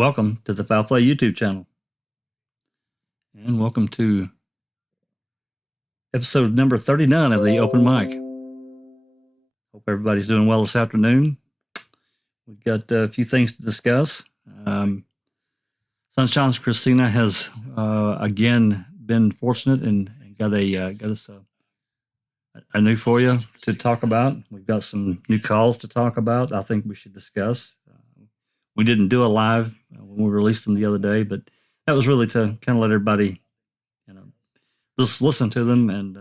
Welcome to the Foul Play YouTube channel. And welcome to episode number 39 of the Open Mic. Hope everybody's doing well this afternoon. We've got a few things to discuss. Sunshine's Christina has again been fortunate and got us a new FOIA to talk about. We've got some new calls to talk about. I think we should discuss. We didn't do a live when we released them the other day, but that was really to kind of let everybody, just listen to them and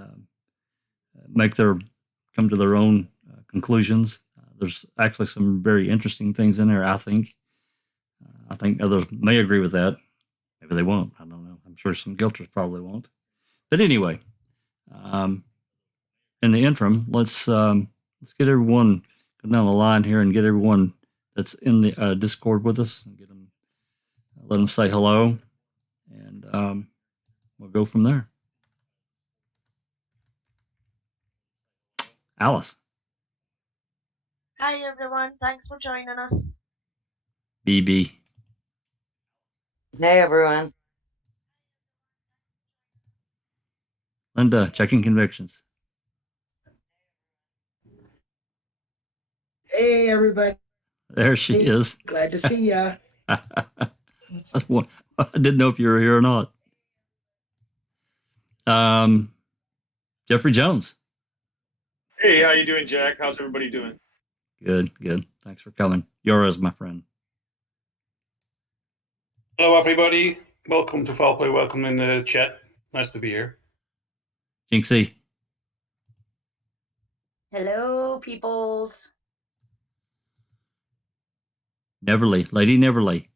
come to their own conclusions. There's actually some very interesting things in there, I think. I think others may agree with that. Maybe they won't. I don't know. I'm sure some guilters probably won't. But anyway, in the interim, let's get everyone go down the line here and get everyone that's in the Discord with us and let them say hello, and we'll go from there. Alice. Hi everyone, thanks for joining us. BB. Hey everyone. Linda, checking convictions. Hey everybody. There she is. Glad to see ya. I didn't know if you were here or not. Jeffrey Jones. Hey, how you doing, Jack? How's everybody doing? Good. Thanks for coming. Yora's my friend. Hello, everybody. Welcome to Foul Play. Welcome in the chat. Nice to be here. Jinxie. Hello, peoples. Neverly. Lady Neverly.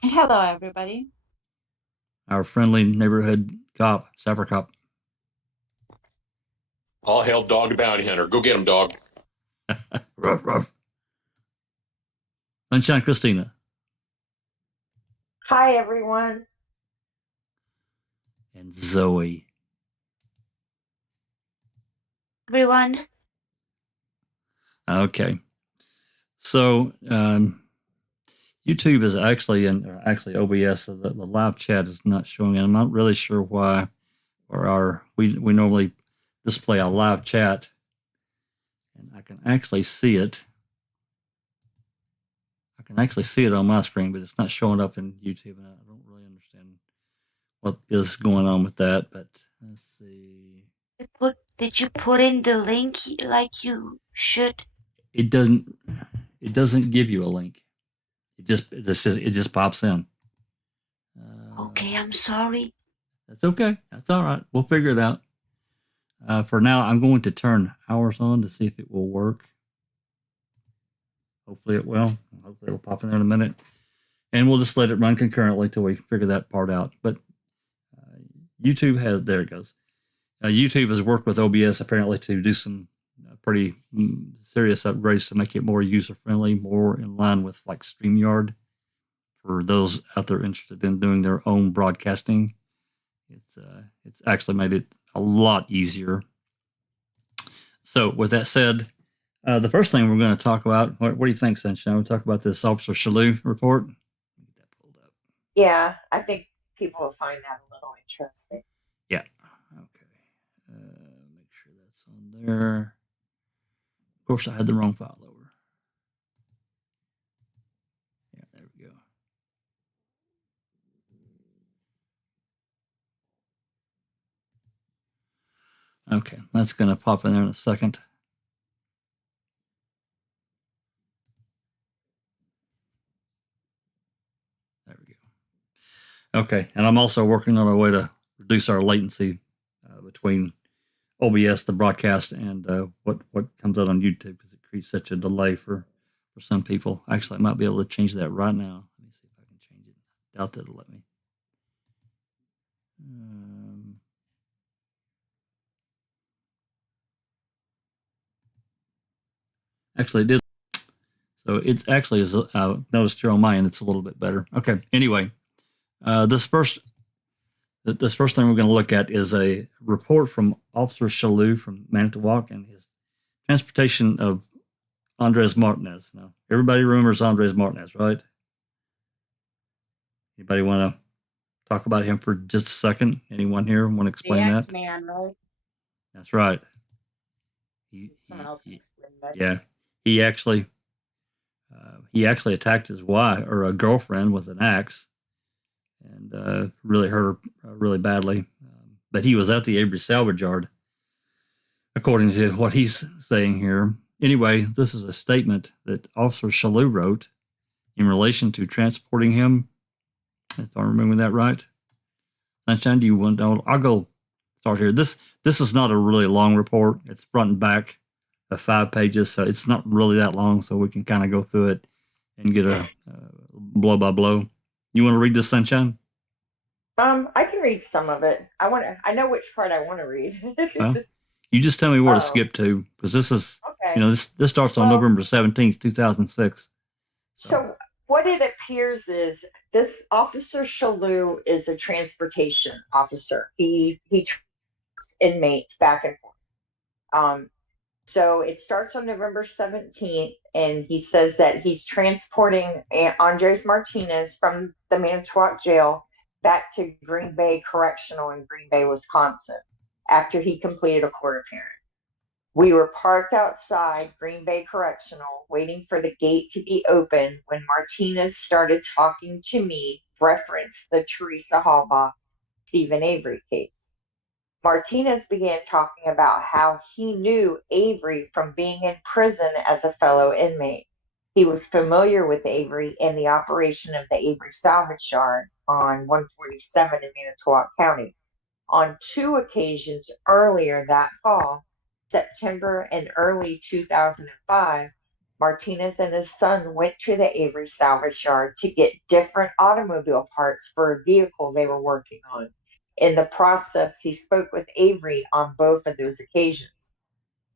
Hello, everybody. Our friendly neighborhood cop, Sapper Cop. All hail Dog the Bounty Hunter. Go get him, dog. Ruff, ruff. Sunshine Christina. Hi everyone. And Zoe. Everyone. Okay. So YouTube is actually OBS. So the live chat is not showing, and I'm not really sure why. We normally display a live chat, and I can actually see it. I can actually see it on my screen, but it's not showing up in YouTube, and I don't really understand what is going on with that. But let's see. Did you put in the link like you should? It doesn't give you a link. It just pops in. Okay, I'm sorry. That's okay. That's all right. We'll figure it out. For now, I'm going to turn ours on to see if it will work. Hopefully it will. Hopefully it'll pop in there in a minute. And we'll just let it run concurrently till we figure that part out. But YouTube there it goes. YouTube has worked with OBS apparently to do some pretty serious upgrades to make it more user-friendly, more in line with like StreamYard. For those out there interested in doing their own broadcasting, it's actually made it a lot easier. So with that said, the first thing we're going to talk about, what do you think, Sunshine? We'll talk about this Officer Shallue report. Get that pulled up. Yeah, I think people will find that a little interesting. Yeah. Okay. Make sure that's on there. Of course, I had the wrong file over. Yeah, there we go. Okay, that's going to pop in there in a second. There we go. Okay, and I'm also working on a way to reduce our latency between OBS, the broadcast, and what comes out on YouTube, because it creates such a delay for some people. Actually, I might be able to change that right now. Let me see if I can change it. Doubt that it'll let me. Actually, it did. So it actually is, noticed here on my end, it's a little bit better. Okay, anyway, this first thing we're going to look at is a report from Officer Shallue from Manitowoc and his transportation of Andres Martinez. Now, everybody remembers Andres Martinez, right? Anybody want to talk about him for just a second? Anyone here want to explain the that? X-Man, right? That's right. He, Someone else can explain that. yeah, he actually attacked his wife or a girlfriend with an axe, and really hurt her really badly. But he was at the Avery salvage yard, according to what he's saying here. Anyway, this is a statement that Officer Shallue wrote in relation to transporting him. If I'm remembering that right. Sunshine, do you want to? I'll go start here. This is not a really long report. It's front and back of 5 pages, so it's not really that long, so we can kind of go through it and get a blow by blow. You want to read this, Sunshine? I can read some of it. I know which part I want to read. Well, you just tell me where to Oh. skip to, because this is, Okay. this starts on Well- November 17th, 2006. So what it appears is this Officer Shallue is a transportation officer. He transports inmates back and forth. So it starts on November 17th, and he says that he's transporting Andres Martinez from the Manitowoc jail back to Green Bay Correctional in Green Bay, Wisconsin, after he completed a court appearance. We were parked outside Green Bay Correctional, waiting for the gate to be open when Martinez started talking to me, referenced the Teresa Halbach, Stephen Avery case. Martinez began talking about how he knew Avery from being in prison as a fellow inmate. He was familiar with Avery and the operation of the Avery salvage yard on 147 in Manitowoc County. On 2 occasions earlier that fall, September and early 2005, Martinez and his son went to the Avery salvage yard to get different automobile parts for a vehicle they were working on. In the process, he spoke with Avery on both of those occasions.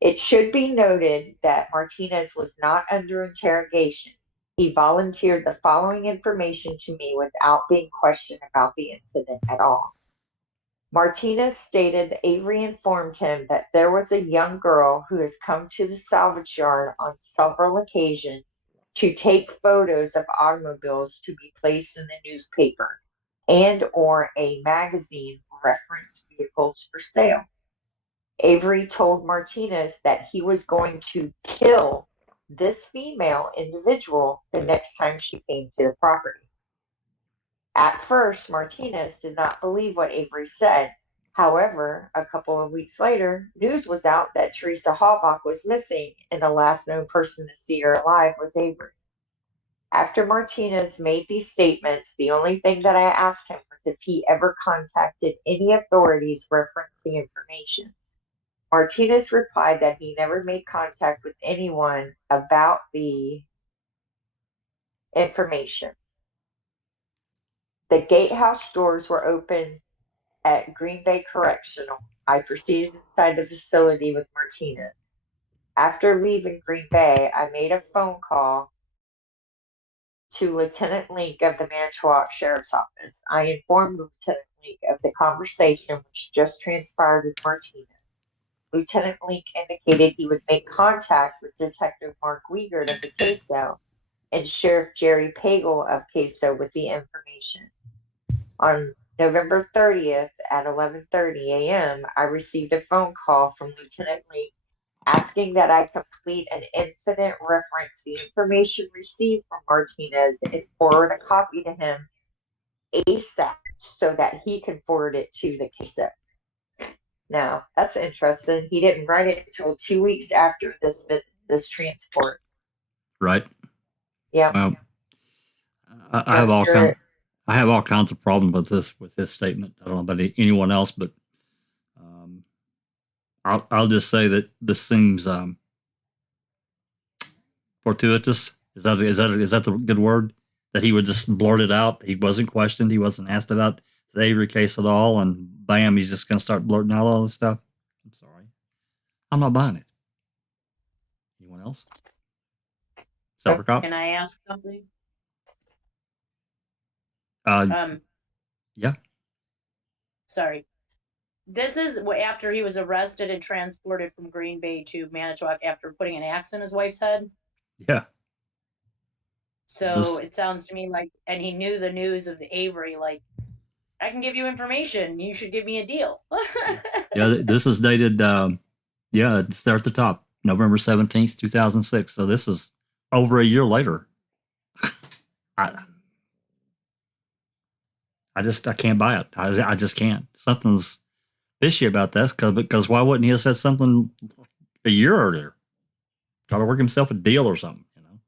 It should be noted that Martinez was not under interrogation. He volunteered the following information to me without being questioned about the incident at all. Martinez stated that Avery informed him that there was a young girl who has come to the salvage yard on several occasions to take photos of automobiles to be placed in the newspaper and or a magazine reference vehicles for sale. Avery told Martinez that he was going to kill this female individual the next time she came to the property. At first, Martinez did not believe what Avery said. However, a couple of weeks later, news was out that Teresa Halbach was missing, and the last known person to see her alive was Avery. After Martinez made these statements, the only thing that I asked him was if he ever contacted any authorities referencing information. Martinez replied that he never made contact with anyone about the information. The gatehouse doors were open at Green Bay Correctional. I proceeded inside the facility with Martinez. After leaving Green Bay, I made a phone call to Lieutenant Link of the Manitowoc Sheriff's Office. I informed Lieutenant Link of the conversation which just transpired with Martinez. Lieutenant Link indicated he would make contact with Detective Mark Wiegert of the CASO and Sheriff Jerry Pagel of CASO with the information. On November 30th at 11:30 a.m., I received a phone call from Lieutenant Link asking that I complete an incident reference the information received from Martinez and forward a copy to him ASAP so that he can forward it to the CASO. Now, that's interesting. He didn't write it until 2 weeks after this transport. Right. Yeah. Well, I have all kinds of problems with this statement. I don't know about anyone else, but I'll just say that this seems fortuitous. Is that the good word? That he would just blurt it out. He wasn't questioned. He wasn't asked about the Avery case at all, and bam, he's just going to start blurting out all this stuff. I'm sorry, I'm not buying it. Anyone else? Self-recop? Can I ask something? Yeah. Sorry. This is after he was arrested and transported from Green Bay to Manitowoc after putting an axe in his wife's head. Yeah. So This- it sounds to me like, and he knew the news of the Avery, like, I can give you information. You should give me a deal. Yeah, this is dated. Yeah, it's there at the top, November 17th, 2006. So this is over a year later. I can't buy it. I just can't. Something's fishy about this because why wouldn't he have said something a year earlier? Try to work himself a deal or something, you know.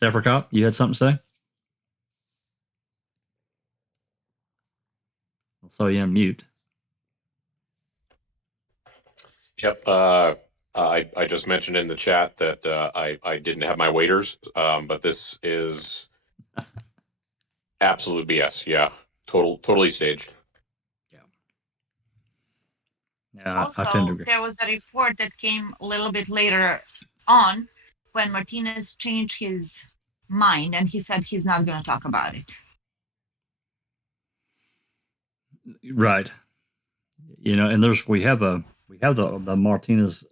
Zephyr Cop, you had something to say? I'll saw you on mute. Yep. I just mentioned in the chat that I didn't have my waiters, but this is absolute BS. Yeah, totally staged. Yeah, I tend to Also, agree. there was a report that came a little bit later on when Martinez changed his mind and he said he's not going to talk about it. Right. You know, and we have the Martinez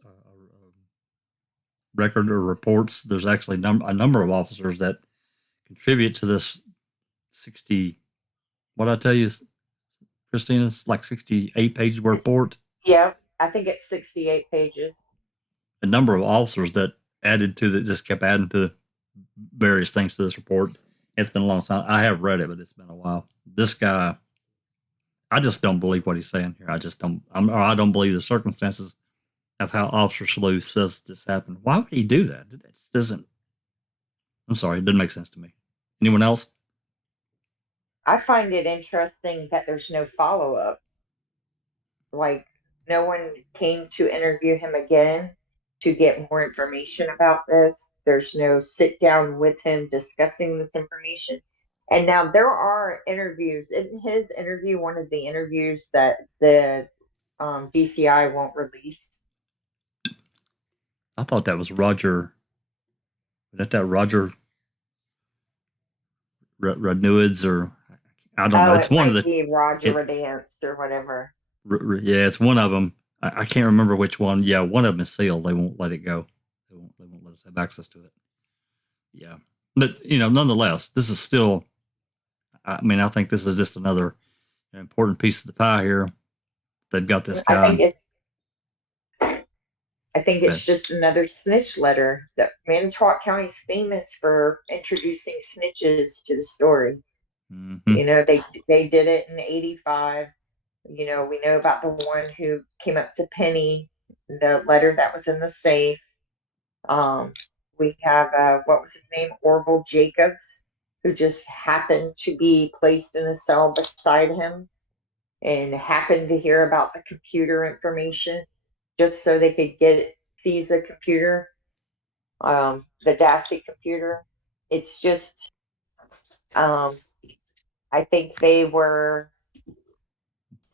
record or reports. There's actually a number of officers that contribute to this 60. What I tell you, Christina, it's like 68-page report. Yeah, I think it's 68 pages. A number of officers that just kept adding to various things to this report. It's been a long time. I have read it, but it's been a while. This guy, I just don't believe what he's saying here. I don't believe the circumstances of how Officer Shallue says this happened. Why would he do that? It doesn't. I'm sorry, it doesn't make sense to me. Anyone else? I find it interesting that there's no follow up. Like, no one came to interview him again to get more information about this. There's no sit down with him discussing this information. And now there are interviews. In his interview, one of the interviews that the DCI won't release. I thought that was Roger. That Roger Radnewitz, or I don't know. It's one of the Roger Radance or whatever. Yeah, it's one of them. I can't remember which one. Yeah, one of them is sealed. They won't let it go. They won't let us have access to it. Yeah, but nonetheless, this is still. I mean, I think this is just another important piece of the pie here. They've got this guy. I think it's just another snitch letter. That Manitowoc County is famous for introducing snitches to the story. Mm-hmm. They did it in '85. We know about the one who came up to Penny, the letter that was in the safe. We have what was his name, Orville Jacobs, who just happened to be placed in a cell beside him and happened to hear about the computer information just so they could seize the computer, the Dassey computer. It's just, I think they were.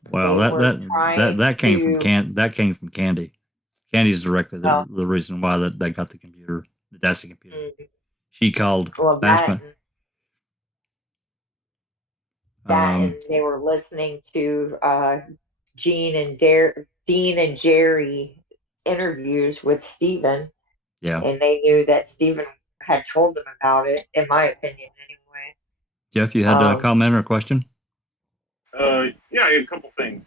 Well, that came from Candy. Candy's directly the reason why they got the computer, the Dassey computer. Mm-hmm. She called. And they were listening to Dean and Jerry interviews with Stephen. Yeah. And they knew that Stephen had told them about it, in my opinion, anyway. Jeff, you had a comment or a question? Yeah, a couple things.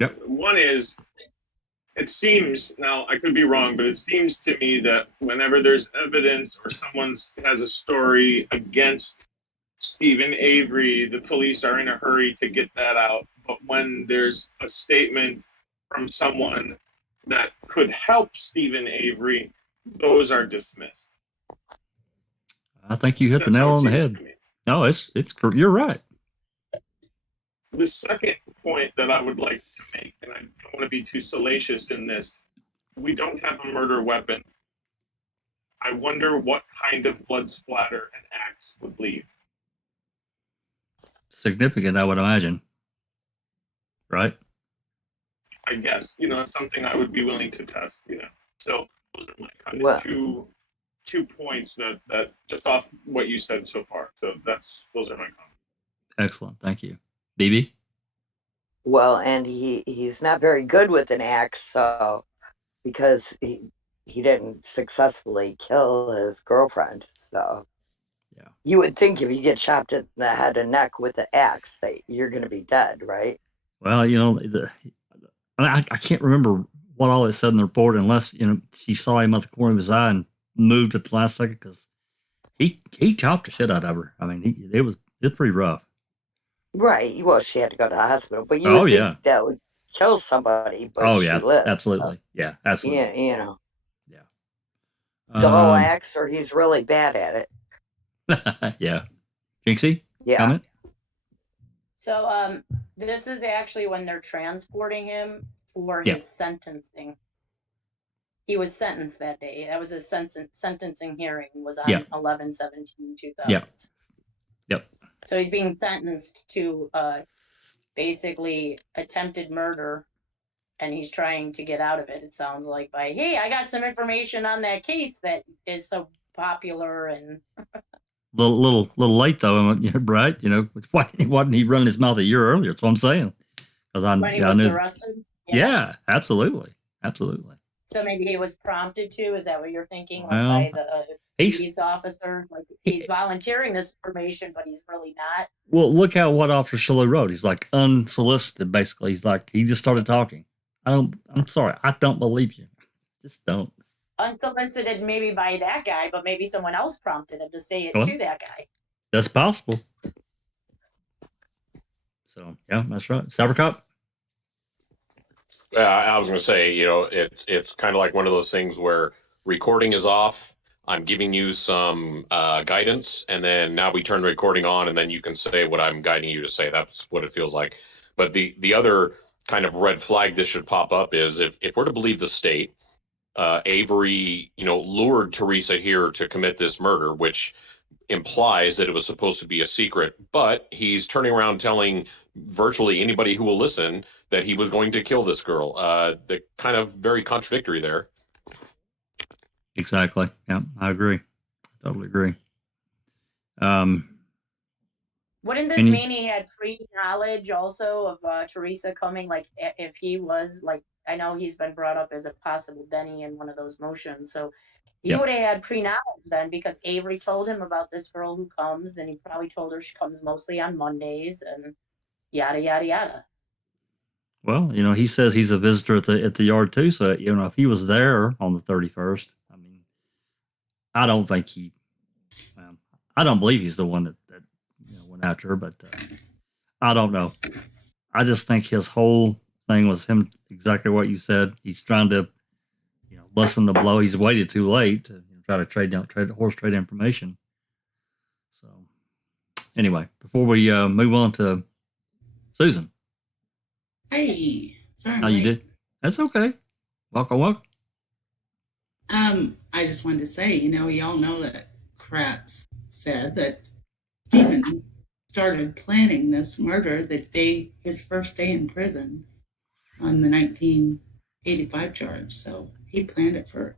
Yep. One is, it seems, now I could be wrong, but it seems to me that whenever there's evidence or someone has a story against Stephen Avery, the police are in a hurry to get that out. But when there's a statement from someone that could help Stephen Avery, those are dismissed. I think you hit the nail on the head. No, it's you're right. The second point that I would like to make, and I don't want to be too salacious in this, we don't have a murder weapon. I wonder what kind of blood splatter an axe would leave. Significant, I would imagine. Right? I guess, it's something I would be willing to test, So those are my kind of two points that just off what you said so far. So those are my comments. Excellent. Thank you. BB? Well, and he's not very good with an axe, so because he didn't successfully kill his girlfriend. So Yeah. you would think if you get chopped in the head and neck with an axe that you're going to be dead, right? Well, I can't remember what all it said in the report unless, she saw him at the corner of his eye and moved at the last second because he chopped the shit out of her. I mean, it was pretty rough. Right. Well, she had to go to the hospital, but you Oh, would yeah. think that would kill somebody, but Oh, she yeah. lived. Absolutely. So, Yeah, absolutely. yeah. Yeah. Dull axe, or he's really bad at it. Yeah. Jinxie? Yeah. Comment? So this is actually when they're transporting him for Yeah. his sentencing. He was sentenced that day. That was his sentencing hearing was on Yeah. 11/17/2000. Yeah. Yep. So he's being sentenced to basically attempted murder, and he's trying to get out of it. It sounds like by, hey, I got some information on that case that is so popular and Little late though, right? Why wasn't he running his mouth a year earlier? That's what I'm saying. Because when he I was knew. arrested. Yeah, absolutely. So maybe he was prompted to. Is that what you're thinking? Like Well, by the he's- police officers, like he's volunteering this information, but he's really not. Well, look at what Officer Shallue wrote. He's like unsolicited, basically. He's like, he just started talking. I'm sorry. I don't believe you. Just don't. Unsolicited, maybe by that guy, but maybe someone else prompted him to say it Well, to that guy. That's possible. So, yeah, that's right. Sour Cup? I was going to say, it's kind of like one of those things where recording is off. I'm giving you some guidance, and then now we turn the recording on, and then you can say what I'm guiding you to say. That's what it feels like. But the other kind of red flag this should pop up is if we're to believe the state, Avery, lured Teresa here to commit this murder, which implies that it was supposed to be a secret, but he's turning around telling virtually anybody who will listen that he was going to kill this girl. The kind of very contradictory there. Exactly. Yeah, I agree. Totally agree. Wouldn't this mean he had pre-knowledge also of Teresa coming? Like, if he was, like, I know he's been brought up as a possible Denny in one of those motions, so he would have had pre-knowledge then, because Avery told him about this girl who comes, and he probably told her she comes mostly on Mondays, and yada, yada, yada. Well, he says he's a visitor at the yard too, so, if he was there on the 31st, I mean, I don't think I don't believe he's the one that went after her, but I don't know. I just think his whole thing was him, exactly what you said. He's trying to, lessen the blow. He's waited too late to try to trade information. So, anyway, before we move on to Susan. Hey, sorry. How you did? That's okay. Welcome. I just wanted to say, y'all know that Kratz said that Stephen started planning this murder his first day in prison on the 1985 charge. So he planned it for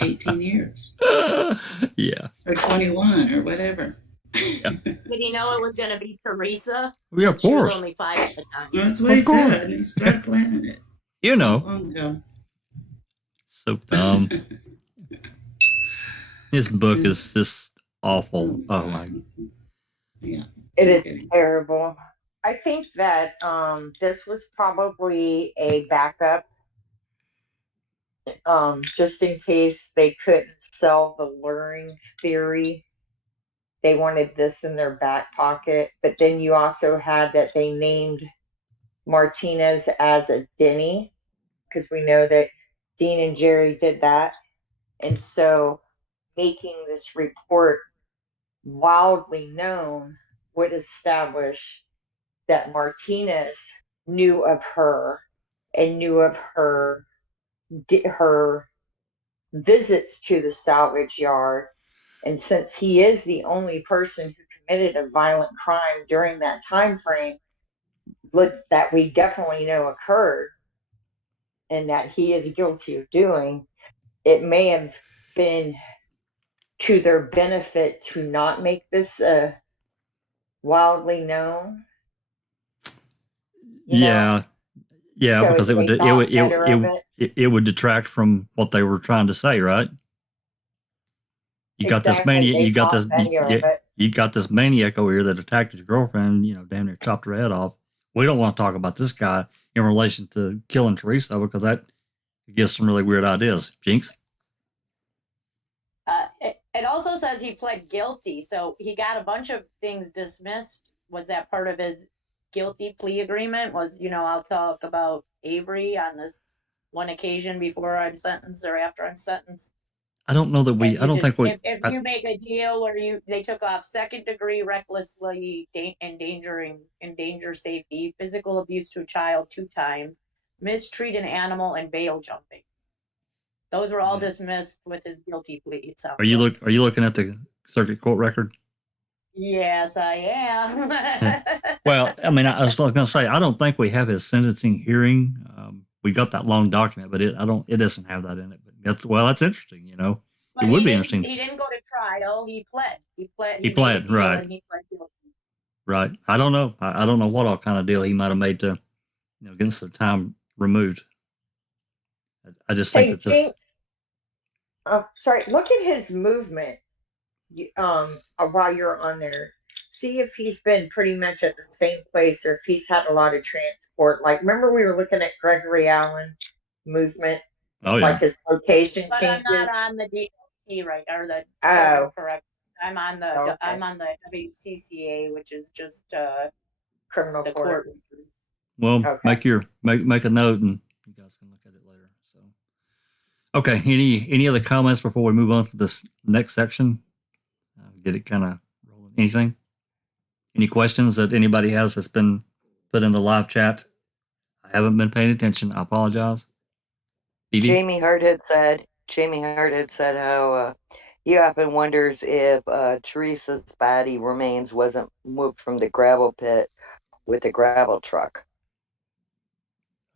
18 years. Yeah. Or 21 or whatever. Yeah. Did he know it was going to be Teresa? Yeah, of She was course. only 5 at the time. That's what he said. He started planning it. Long ago. So dumb. His book is just awful. Oh my. Yeah. It is terrible. I think that this was probably a backup, just in case they couldn't sell the luring theory. They wanted this in their back pocket. But then you also had that they named Martinez as a Denny, because we know that Dean and Jerry did that. And so making this report wildly known would establish that Martinez knew of her and knew of her visits to the salvage yard. And since he is the only person who committed a violent crime during that time frame that we definitely know occurred and that he is guilty of doing, it may have been to their benefit to not make this wildly known. Yeah. Yeah, So because it would they thought better of it would detract from what they were trying to say, right? You got this Exactly, maniac. they You got thought this. better of it. You got this maniac over here that attacked his girlfriend. You know, damn near chopped her head off. We don't want to talk about this guy in relation to killing Teresa because that gives some really weird ideas. Jinx. It also says he pled guilty, so he got a bunch of things dismissed. Was that part of his guilty plea agreement? Was, I'll talk about Avery on this one occasion before I'm sentenced or after I'm sentenced. I don't know that we. I don't think we. If you make a deal where they took off second degree recklessly endanger safety, physical abuse to a child 2 times, mistreat an animal, and bail jumping. Those were all dismissed with his guilty plea. Are you looking at the circuit court record? Yes, I am. Well, I mean, I was going to say I don't think we have his sentencing hearing. We got that long document, but it doesn't have that in it. But that's interesting. But it would be interesting. He didn't go to trial. He pled. He pled, right? He pled guilty. Right. I don't know. I don't know what all kind of deal he might have made to, get some time removed. I just think that this. Sorry. Look at his movement. While you're on there, see if he's been pretty much at the same place or if he's had a lot of transport. Like, remember we were looking at Gregory Allen's movement? Oh yeah. Like his location but changes. I'm not on the DOT, right? Or the correct. I'm on the WCCA, which is just criminal court. Well, make a note, and you guys can look at it later. So, okay. Any other comments before we move on to this next section? Get it kind of rolling. Anything? Any questions that anybody has that's been put in the live chat? I haven't been paying attention. I apologize. Jamie Hart had said how he often wonders if Teresa's body remains wasn't moved from the gravel pit with the gravel truck.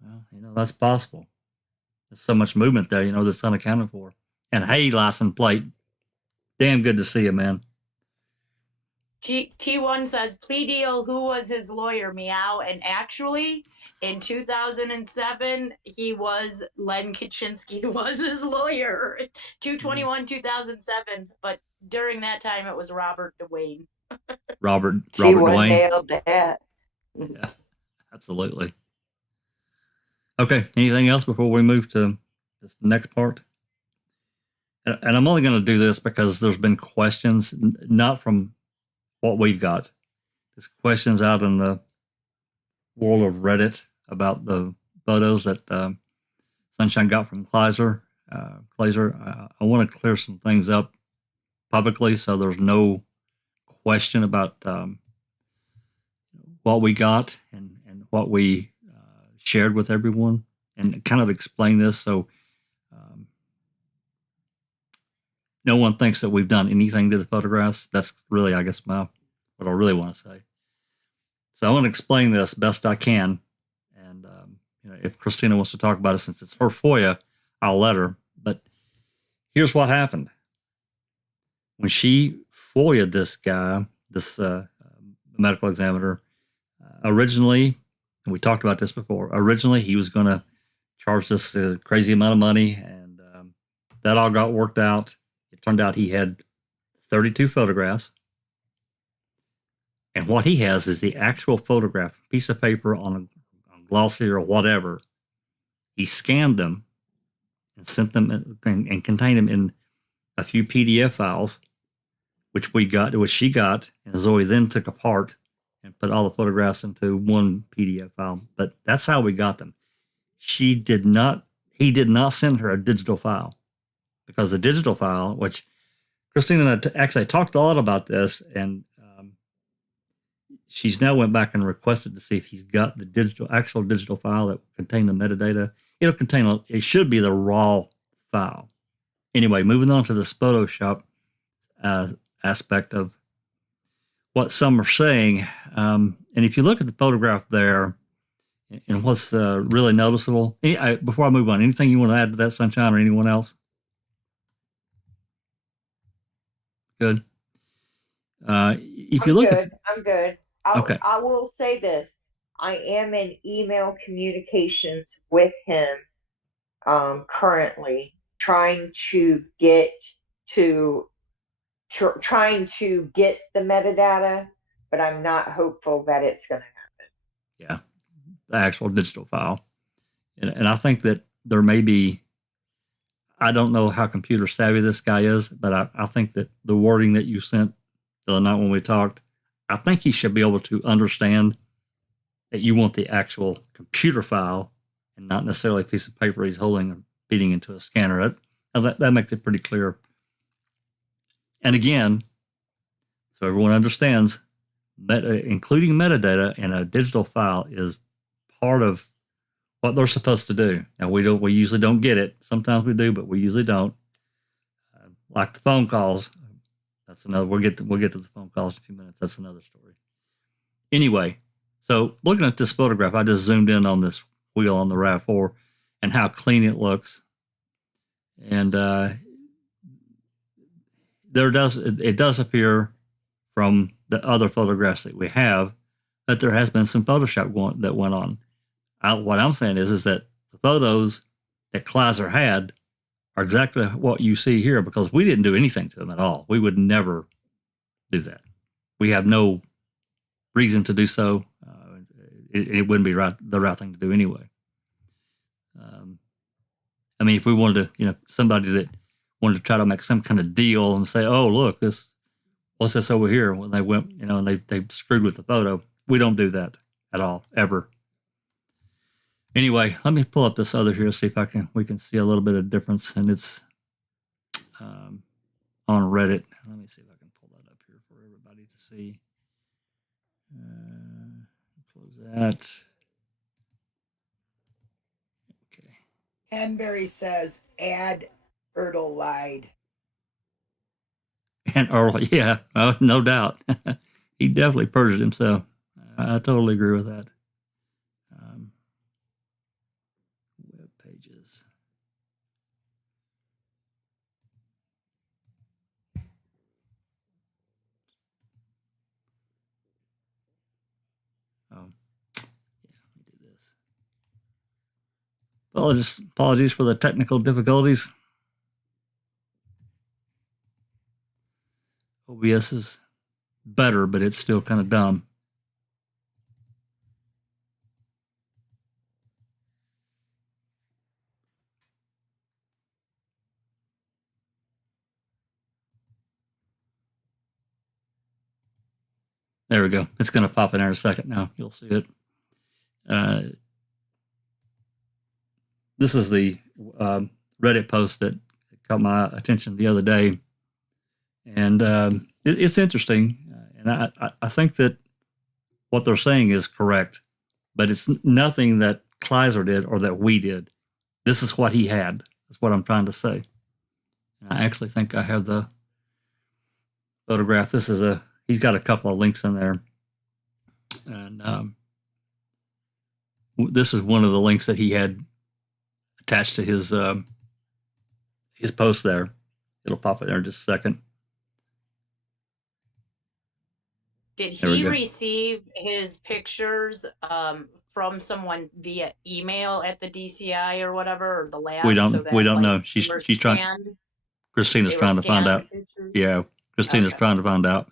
Well, that's possible. There's so much movement there, that's unaccounted for. And hey, license plate. Damn good to see you, man. T1 says, plea deal, who was his lawyer? Meow. And actually, in 2007, Len Kaczynski was his lawyer. 2/21/2007. But during that time, it was Robert Dwayne. Robert Dwayne. Nailed that. Yeah, absolutely. Okay, anything else before we move to this next part? And I'm only going to do this because there's been questions, not from what we've got. There's questions out in the world of Reddit about the photos that Sunshine got from Kleiser. I want to clear some things up publicly so there's no question about what we got and what we shared with everyone, and kind of explain this so no one thinks that we've done anything to the photographs. That's really, I guess, what I really want to say. So I want to explain this best I can. And, if Christina wants to talk about it, since it's her FOIA, I'll let her. But here's what happened. When she FOIA'd this guy, this medical examiner, originally, and we talked about this before, originally he was going to charge this crazy amount of money, and that all got worked out. It turned out he had 32 photographs. And what he has is the actual photograph, piece of paper on a glossy or whatever. He scanned them and sent them and contained them in a few PDF files, which she got, and Zoe then took apart and put all the photographs into one PDF file. But that's how we got them. He did not send her a digital file. Because the digital file, which Christina and I actually talked a lot about this, and she's now went back and requested to see if he's got the actual digital file that contain the metadata. It should be the raw file. Anyway, moving on to this Photoshop aspect of what some are saying. And if you look at the photograph there, and what's really noticeable, before I move on, anything you want to add to that, Sunshine, or anyone else? Good. If you look I'm good. Okay. I will say this. I am in email communications with him currently, trying to get the metadata, but I'm not hopeful that it's going to happen. Yeah, the actual digital file. And I think that there may be, I don't know how computer savvy this guy is, but I think that the wording that you sent the other night when we talked, I think he should be able to understand that you want the actual computer file and not necessarily a piece of paper he's holding and feeding into a scanner. That makes it pretty clear. And again, so everyone understands, including metadata in a digital file is part of what they're supposed to do. Now we usually don't get it. Sometimes we do, but we usually don't. Like the phone calls. That's another. We'll get to the phone calls in a few minutes. That's another story. Anyway, so looking at this photograph, I just zoomed in on this wheel on the Rav4 and how clean it looks. And it does appear from the other photographs that we have that there has been some Photoshop that went on. What I'm saying is that the photos that Kleiser had are exactly what you see here, because we didn't do anything to them at all. We would never do that. We have no reason to do so. It wouldn't be the right thing to do anyway. I mean, if we wanted to, somebody that wanted to try to make some kind of deal and say, "Oh, look, what's this over here?" When they went, and they screwed with the photo. We don't do that at all, ever. Anyway, let me pull up this other here, see if we can see a little bit of difference, and it's on Reddit. Let me see if I can pull that up here for everybody to see. Close that. Okay. Henberry says, add Ertl lied. And Earl, yeah, no doubt. He definitely perjured himself. I totally agree with that. Web pages. Yeah, let me do this. Apologies for the technical difficulties. OBS is better, but it's still kind of dumb. There we go. It's going to pop in there in a second now. You'll see it. This is the Reddit post that caught my attention the other day. And it's interesting. And I think that what they're saying is correct, but it's nothing that Kleiser did or that we did. This is what he had. That's what I'm trying to say. And I actually think I have the photograph. He's got a couple of links in there. And this is one of the links that he had attached to his post there. It'll pop in there in just a second. Did he receive his pictures from someone via email at the DCI or whatever, or the lab? We don't know. She's trying. Christina's trying to find out. Yeah, Christina's trying to find out.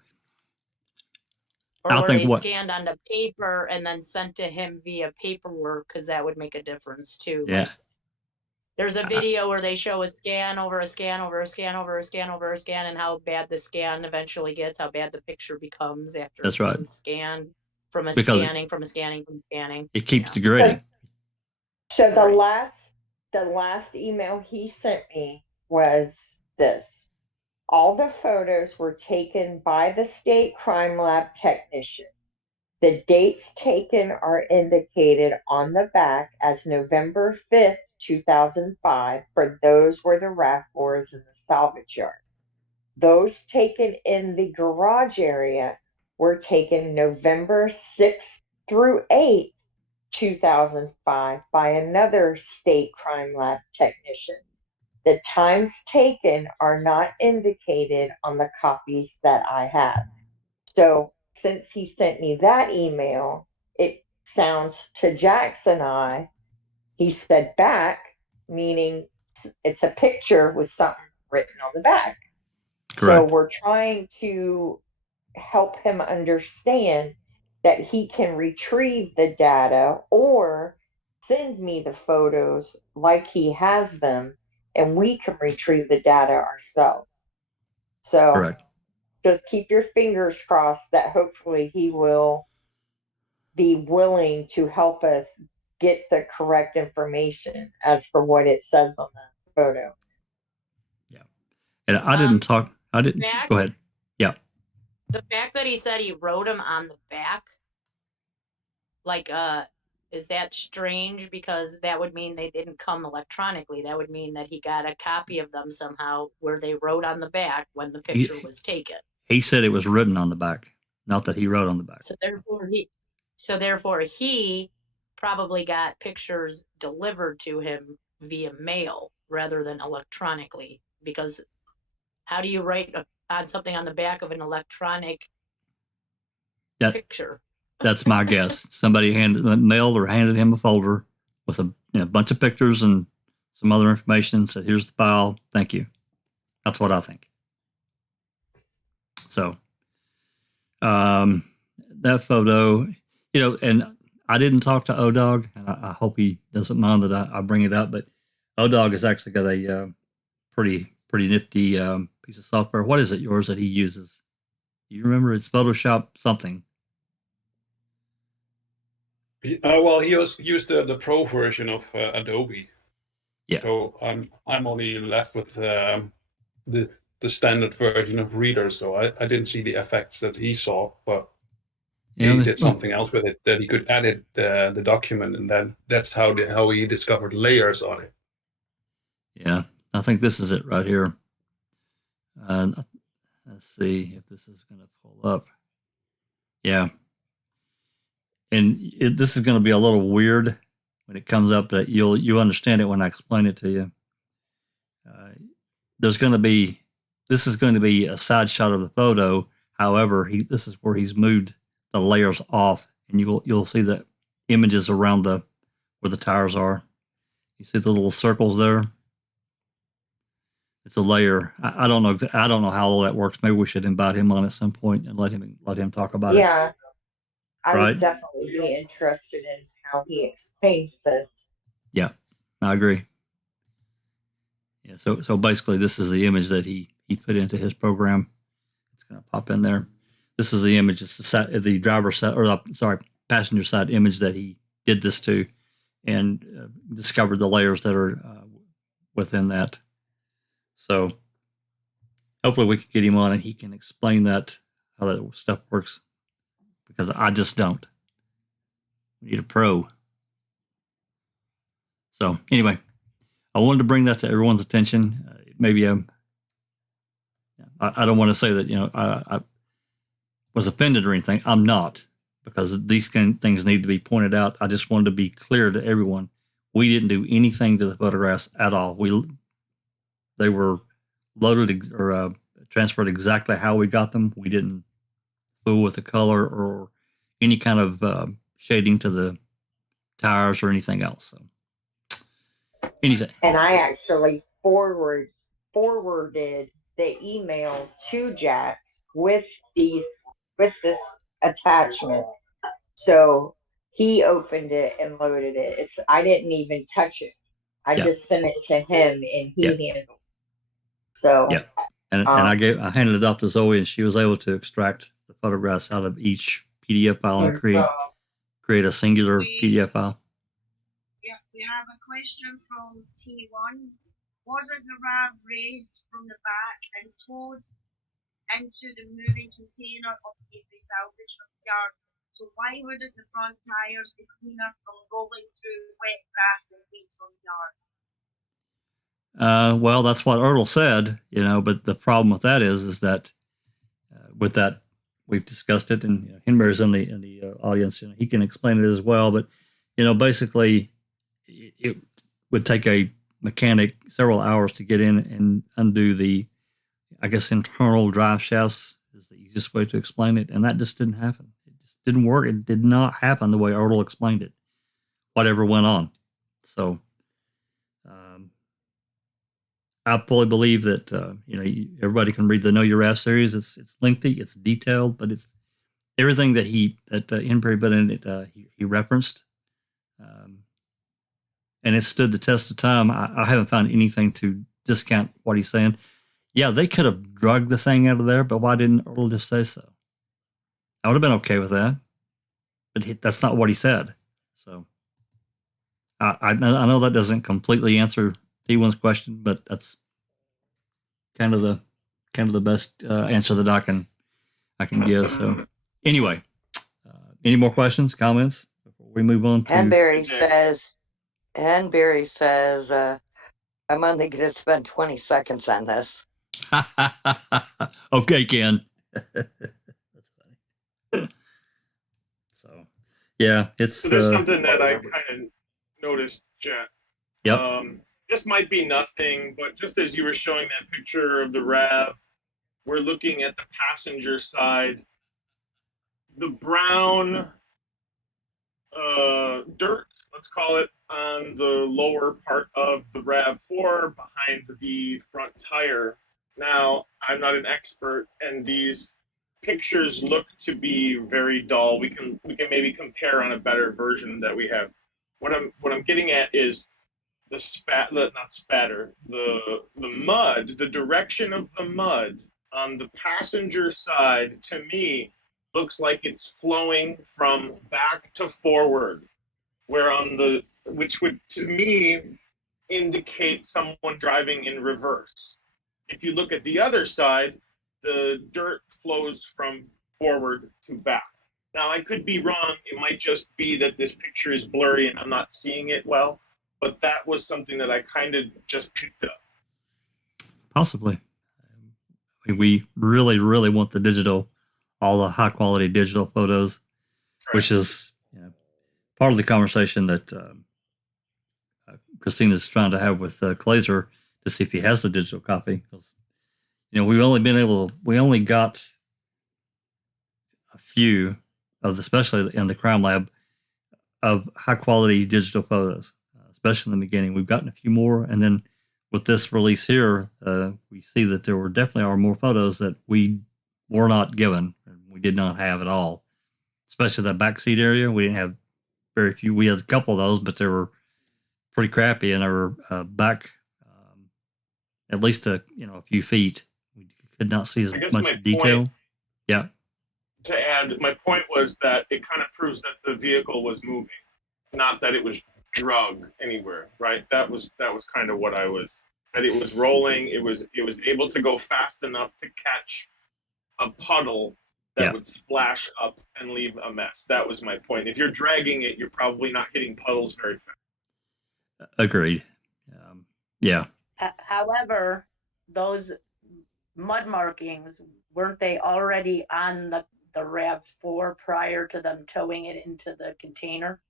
Or were they scanned onto paper and then sent to him via paperwork? Because that would make a difference too. Yeah. There's a video where they show a scan over a scan over a scan over a scan over a scan, and how bad the scan eventually gets, how bad the picture becomes after it's been scanned from a scanning. It keeps degrading. So the last email he sent me was this. All the photos were taken by the state crime lab technician. The dates taken are indicated on the back as November 5th, 2005, for those were the RAV4s in the salvage yard. Those taken in the garage area were taken November 6th through 8th, 2005 by another state crime lab technician. The times taken are not indicated on the copies that I have. So since he sent me that email, sounds to Jax and I, he said back, meaning it's a picture with something written on the back. So Correct. we're trying to help him understand that he can retrieve the data or send me the photos like he has them, and we can retrieve the data ourselves. So Correct. just keep your fingers crossed that hopefully he will be willing to help us get the correct information as for what it says on the photo. Yeah. And I didn't talk. I didn't. Back, Go ahead. Yeah. the fact that he said he wrote them on the back, like, is that strange? Because that would mean they didn't come electronically. That would mean that he got a copy of them somehow where they wrote on the back when the picture was taken. He said it was written on the back, not that he wrote on the back. So therefore he probably got pictures delivered to him via mail rather than electronically, because how do you write on something on the back of an electronic picture? That's my guess. Somebody mailed or handed him a folder with a bunch of pictures and some other information. Said, "Here's the file. Thank you." That's what I think. So, that photo, and I didn't talk to O-Dog, and I hope he doesn't mind that I bring it up. But O-Dog has actually got a pretty nifty piece of software. What is it yours that he uses? You remember? It's Photoshop something. Well, he used the pro version of Adobe. Yeah. So I'm only left with the standard version of Reader. So I didn't see the effects that he saw, but he did something else with it that he could edit the document, and then that's how he discovered layers on it. Yeah, I think this is it right here. Let's see if this is going to pull up. Yeah. And this is going to be a little weird when it comes up, that you'll understand it when I explain it to you. This is going to be a side shot of the photo. However, this is where he's moved the layers off, and you'll see the images around where the tires are. You see the little circles there. It's a layer. I don't know how all that works. Maybe we should invite him on at some point and let him talk about it. Yeah. I would definitely be interested in how he explains this. Yeah, I agree. Yeah, so basically, this is the image that he put into his program. It's going to pop in there. This is the image. It's the driver's side, passenger side image that he did this to, and discovered the layers that are within that. So hopefully we can get him on and he can explain how that stuff works, because I just don't. We need a pro. So anyway, I wanted to bring that to everyone's attention. Maybe I don't want to say that I was offended or anything. I'm not, because these kind of things need to be pointed out. I just wanted to be clear to everyone. We didn't do anything to the photographs at all. They were loaded or transferred exactly how we got them. We didn't fool with the color or any kind of shading to the tires or anything else. So anything. And I actually forwarded the email to Jax with this attachment. So he opened it and loaded it. I didn't even touch it. I just sent it to him and he handled it. So yeah, and I handed it off to Zoe, and she was able to extract the photographs out of each PDF file and create a singular PDF file. Yeah, we have a question from T1. Was it the RAV raised from the back and towed into the moving container of Avery salvage yard? So why wouldn't the front tires be cleaner from rolling through wet grass and weeds on the yard? Well, that's what Ertl said, but the problem with that is that with that, we've discussed it, and Henry's in the audience, he can explain it as well. But, basically it would take a mechanic several hours to get in and undo the, I guess, internal drive shafts is the easiest way to explain it. And that just didn't happen. didn't work. It did not happen the way Ertl explained it. Whatever went on. So I fully believe that everybody can read the Know Your Rav series. It's lengthy, it's detailed, but it's everything that Henbury put in it. He referenced, and it stood the test of time. I haven't found anything to discount what he's saying. Yeah, they could have drugged the thing out of there, but why didn't Earl just say so? I would have been okay with that, but that's not what he said. So I know that doesn't completely answer T1's question, but that's kind of the best answer that I can give. So anyway, any more questions, comments before we move on to? Hanbury says, I'm only going to spend 20 seconds on this. Okay, Ken. That's funny. So, yeah, it's. So there's something that I kind of noticed, Jet. Yep. This might be nothing, but just as you were showing that picture of the RAV, we're looking at the passenger side. The brown dirt, let's call it, on the lower part of the RAV4 behind the front tire. Now, I'm not an expert, and these pictures look to be very dull. We can maybe compare on a better version that we have. What I'm getting at is the mud, the direction of the mud on the passenger side, to me, looks like it's flowing from back to forward, which would, to me, indicate someone driving in reverse. If you look at the other side, the dirt flows from forward to back. Now, I could be wrong. It might just be that this picture is blurry and I'm not seeing it well, but that was something that I kind of just picked up. Possibly. We really, really want the digital, all the high quality digital photos, right, which is part of the conversation that Christina's trying to have with Glazer to see if he has the digital copy. Because, we only got a few of, especially in the crime lab, of high quality digital photos, especially in the beginning. We've gotten a few more, and then with this release here, we see that there definitely are more photos that we were not given, and we did not have at all. Especially that backseat area, we didn't have very few. We had a couple of those, but they were pretty crappy, and they were back at least a few feet. We could not see as much detail. Yeah. To add, my point was that it kind of proves that the vehicle was moving, not that it was drugged anywhere, right? That was kind of what I was. That it was rolling. It was able to go fast enough to catch a puddle that would splash up and leave a mess. That was my point. If you're dragging it, you're probably not hitting puddles very fast. Agreed. Yeah. However, those mud markings, weren't they already on the RAV4 prior to them towing it into the container?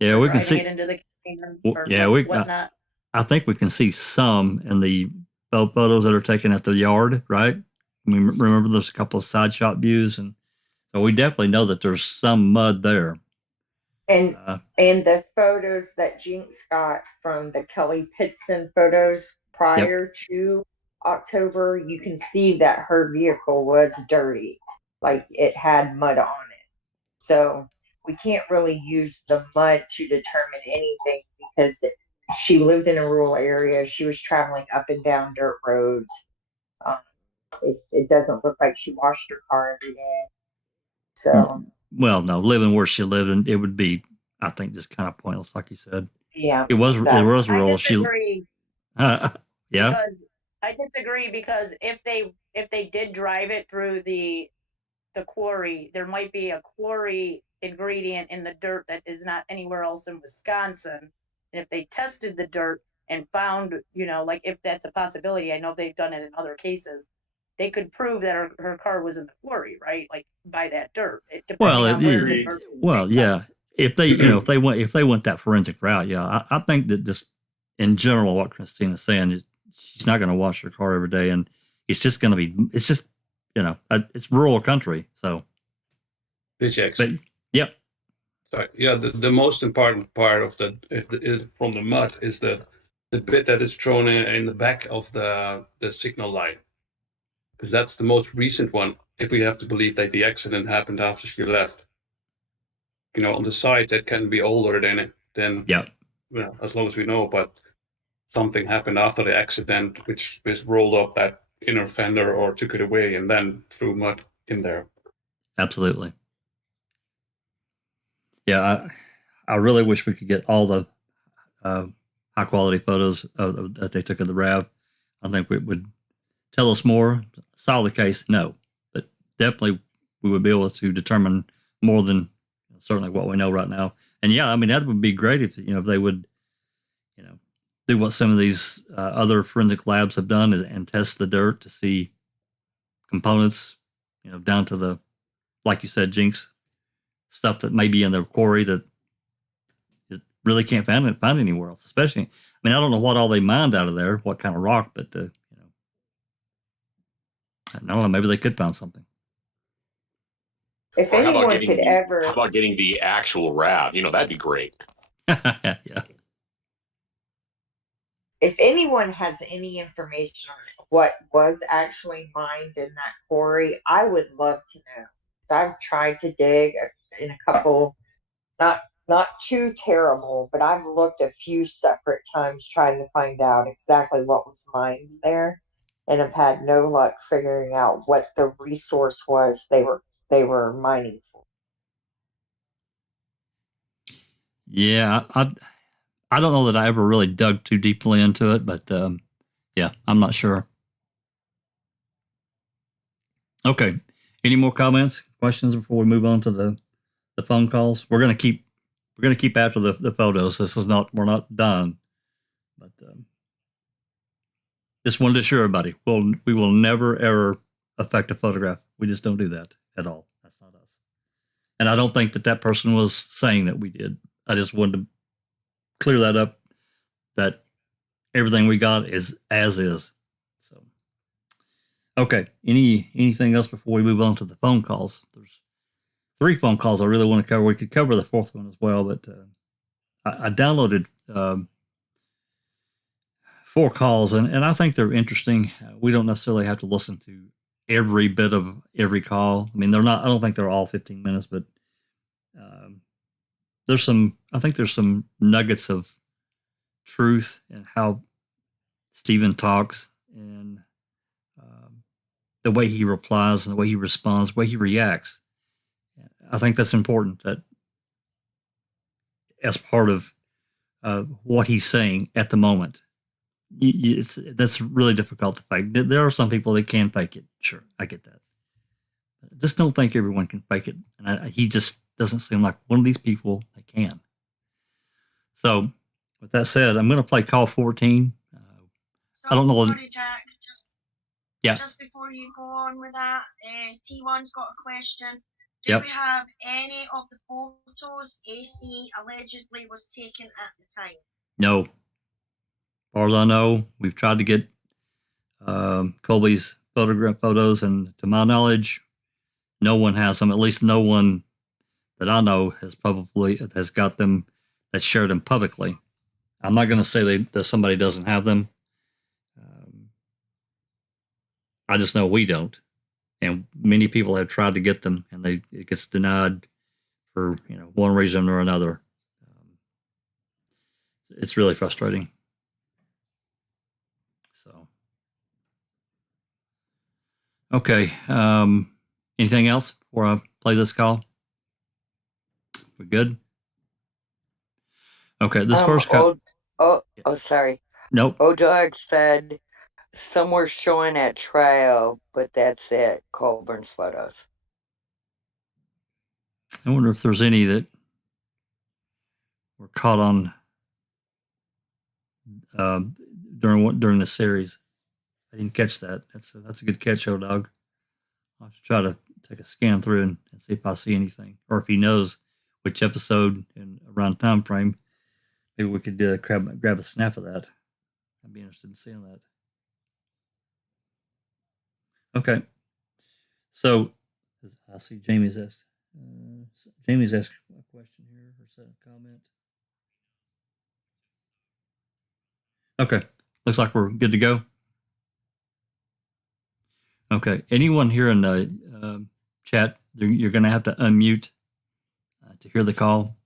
Yeah, we can see it into the container. Whatnot. I think we can see some in the photos that are taken at the yard, right? I mean, remember there's a couple of side shot views, and so we definitely know that there's some mud there. And the photos that Jinx got from the Kelly Pitson photos prior to October, you can see that her vehicle was dirty, like it had mud on it. So we can't really use the mud to determine anything because she lived in a rural area. She was traveling up and down dirt roads. It doesn't look like she washed her car every day. So. Well, no, living where she lived, and it would be, I think, just kind of pointless, like you said. Yeah, it was rural. I disagree. Yeah. Because I disagree because if they did drive it through the quarry, there might be a quarry ingredient in the dirt that is not anywhere else in Wisconsin. And if they tested the dirt and found, like if that's a possibility, I know they've done it in other cases. They could prove that her car was in the quarry, right? Like by that dirt. If they, if they went that forensic route, I think that just in general, what Christina's saying is she's not going to wash her car every day, and it's just going to be, it's just, it's rural country, so Physics. But yep. Sorry. Yeah, the most important part of from the mud is the bit that is thrown in the back of the signal line, because that's the most recent one. If we have to believe that the accident happened after she left, on the side that can be older than yeah. As long as we know, but something happened after the accident, which rolled up that inner fender or took it away and then threw mud in there. Absolutely. Yeah, I really wish we could get all the high quality photos that they took of the RAV. I think it would tell us more. Solid case, no, but definitely we would be able to determine more than certainly what we know right now. And yeah, I mean that would be great if if they would, do what some of these other forensic labs have done and test the dirt to see components, down to the, like you said, Jinx, stuff that may be in the quarry that you really can't find anywhere else. Especially, I mean, I don't know what all they mined out of there, what kind of rock, but I don't know, maybe they could find something. If Or how about anyone could ever, how about getting the actual RAV? That'd be great. Yeah. if anyone has any information on what was actually mined in that quarry, I would love to know. I've tried to dig in a couple, not too terrible, but I've looked a few separate times trying to find out exactly what was mined there, and have had no luck figuring out what the resource was they were mining for. Yeah, I don't know that I ever really dug too deeply into it, but yeah, I'm not sure. Okay. Any more comments, questions before we move on to the phone calls? We're gonna keep after the photos. We're not done, but just wanted to assure everybody we will never ever affect a photograph. We just don't do that at all. That's not us. And I don't think that person was saying that we did. I just wanted to clear that up, that everything we got is as is. So, okay. Anything else before we move on to the phone calls? There's 3 phone calls I really want to cover. We could cover the 4th one as well, but I downloaded 4 calls, and I think they're interesting. We don't necessarily have to listen to every bit of every call. I mean, I don't think they're all 15 minutes, but I think there's some nuggets of truth in how Stephen talks and the way he replies and the way he responds, the way he reacts. I think that's important, that as part of what he's saying at the moment. That's really difficult to fake. There are some people that can fake it. Sure, I get that. Just don't think everyone can fake it. And he just doesn't seem like one of these people that can. So, with that said, I'm going to play call 14. I don't know. Sorry, Jack. Yeah. Just before you go on with that, T1's got a question. Do we have any of the photos AC allegedly was taken at the time? No. As far as I know, we've tried to get Colby's photos, and to my knowledge, no one has them. At least no one that I know has got them, that's shared them publicly. I'm not going to say that somebody doesn't have them. I just know we don't, and many people have tried to get them, and it gets denied for one reason or another. It's really frustrating. So, okay. Anything else before I play this call? We good? Okay, this first call. Sorry. Nope. Dog said some were showing at trial, but that's it. Colburn's photos. I wonder if there's any that were caught on during the series. I didn't catch that. That's a good catch, dog. I'll try to take a scan through and see if I see anything, or if he knows which episode and around time frame. Maybe we could grab a snap of that. I'd be interested in seeing that. Okay. So I see Jamie's asked. Jamie's asked a question here or said a comment. Okay, looks like we're good to go. Okay, anyone here in the chat, you're going to have to unmute to hear the call.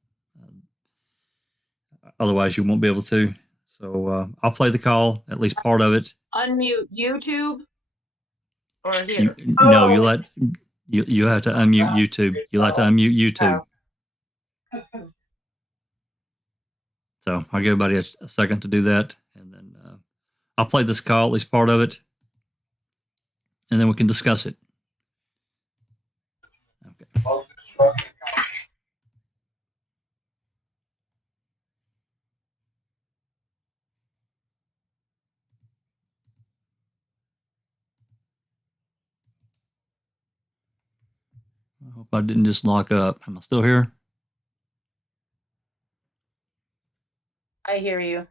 Otherwise, you won't be able to. So I'll play the call, at least part of it. Unmute YouTube or here? No, you have to unmute YouTube. You'll have to unmute YouTube. So I'll give everybody a second to do that, and then I'll play this call, at least part of it, and then we can discuss it. Okay. I hope I didn't just lock up. Am I still here? I hear you.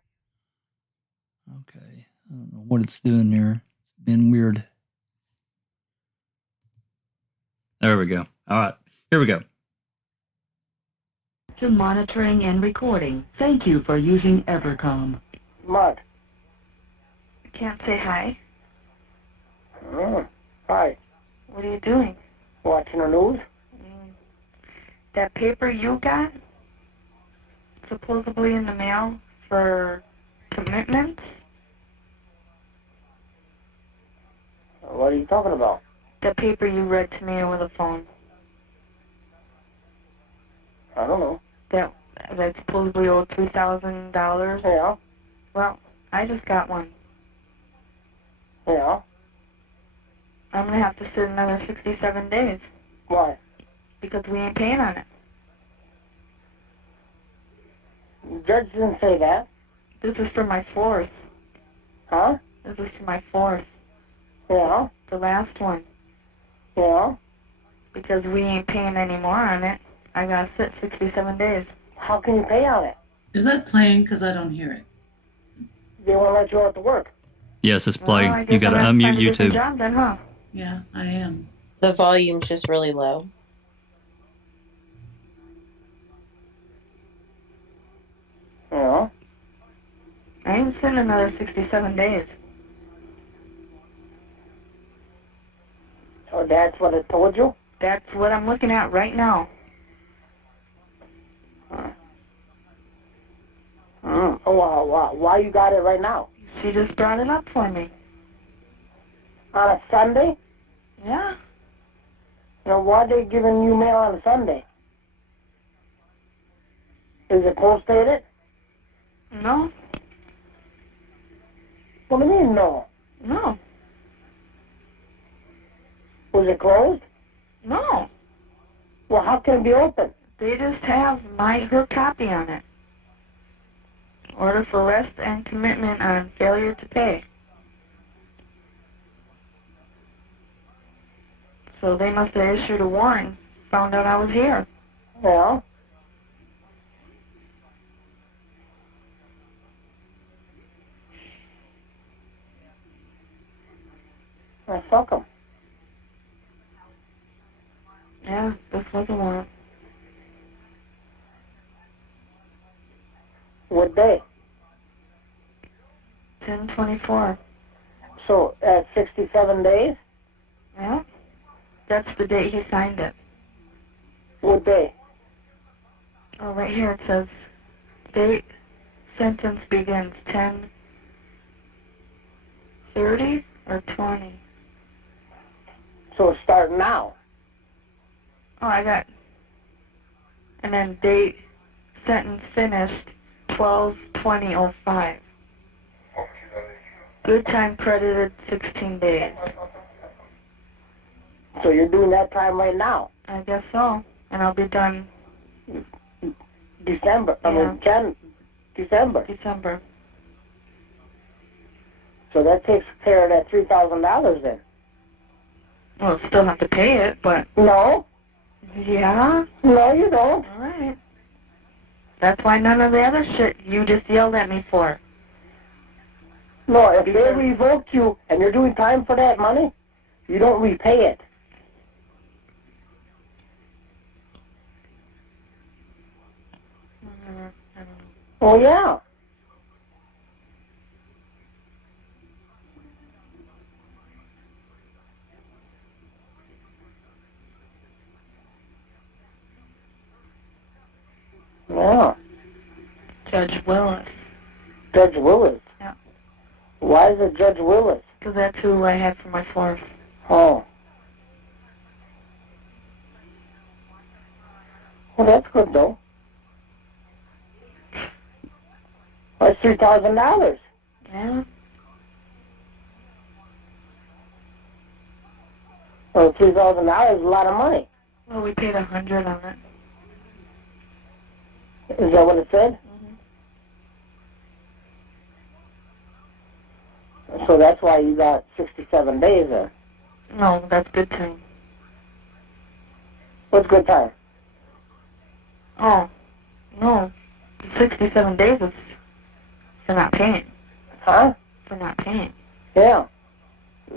Okay. I don't know what it's doing here. It's been weird. There we go. All right. Here we go. To monitoring and recording. Thank you for using Evercom. Mud. Can't say hi. Hi. What are you doing? Watching the news? That paper you got, supposedly in the mail for commitments? What are you talking about? The paper you read to me over the phone. I don't know. That supposedly owed $3,000? Yeah. Well, I just got one. Yeah. I'm going to have to sit another 67 days. Why? Because we ain't paying on it. Judge didn't say that. This is for my fourth. Huh? This is for my fourth. Yeah. The last one. Yeah. Because we ain't paying any more on it. I gotta sit 67 days. How can you pay on it? Is that playing? Because I don't hear it. They won't let you out to work. Yes, it's playing. Well, You got to unmute YouTube. Job then, huh? Yeah, I am. The volume's just really low. Yeah. I ain't sitting another 67 days. So that's what it told you? That's what I'm looking at right now. Oh, why you got it right now? She just brought it up for me. On a Sunday? Yeah. Now, why are they giving you mail on a Sunday? Is it post-dated? No. What do you mean, no? No. Was it closed? No. Well, how can it be open? They just have her copy on it. Order for arrest and commitment on failure to pay. So they must have issued a warrant. Found out I was here. Yeah. Well, fuck 'em. Yeah, this was a warrant. What day? 10/24. So, at 67 days? Yeah. That's the date he signed it. What day? Oh, right here it says, date, sentence begins 10/30 or 20. So start now. Oh, I got, and then date, sentence finished 12/20/05. Good time credited 16 days. So you're doing that time right now? I guess so. And I'll be done December. December. December. So that takes care of that $3,000 then. Well, still have to pay it, but... No. Yeah? No, you don't. All right. That's why none of the other shit you just yelled at me for. No, if they revoke you and you're doing time for that money, you don't repay it. Oh, yeah. Yeah. Judge Willis. Judge Willis? Yeah. Why is it Judge Willis? Because that's who I had for my fourth. Oh. Well, that's good, though. That's $3,000. Yeah. Well, $3,000 is a lot of money. Well, we paid $100 on it. Is that what it said? Mm-hmm. So that's why you got 67 days there. No, that's good time. What's good time? Oh, no. 67 days is for not paying. Huh? For not paying. Yeah.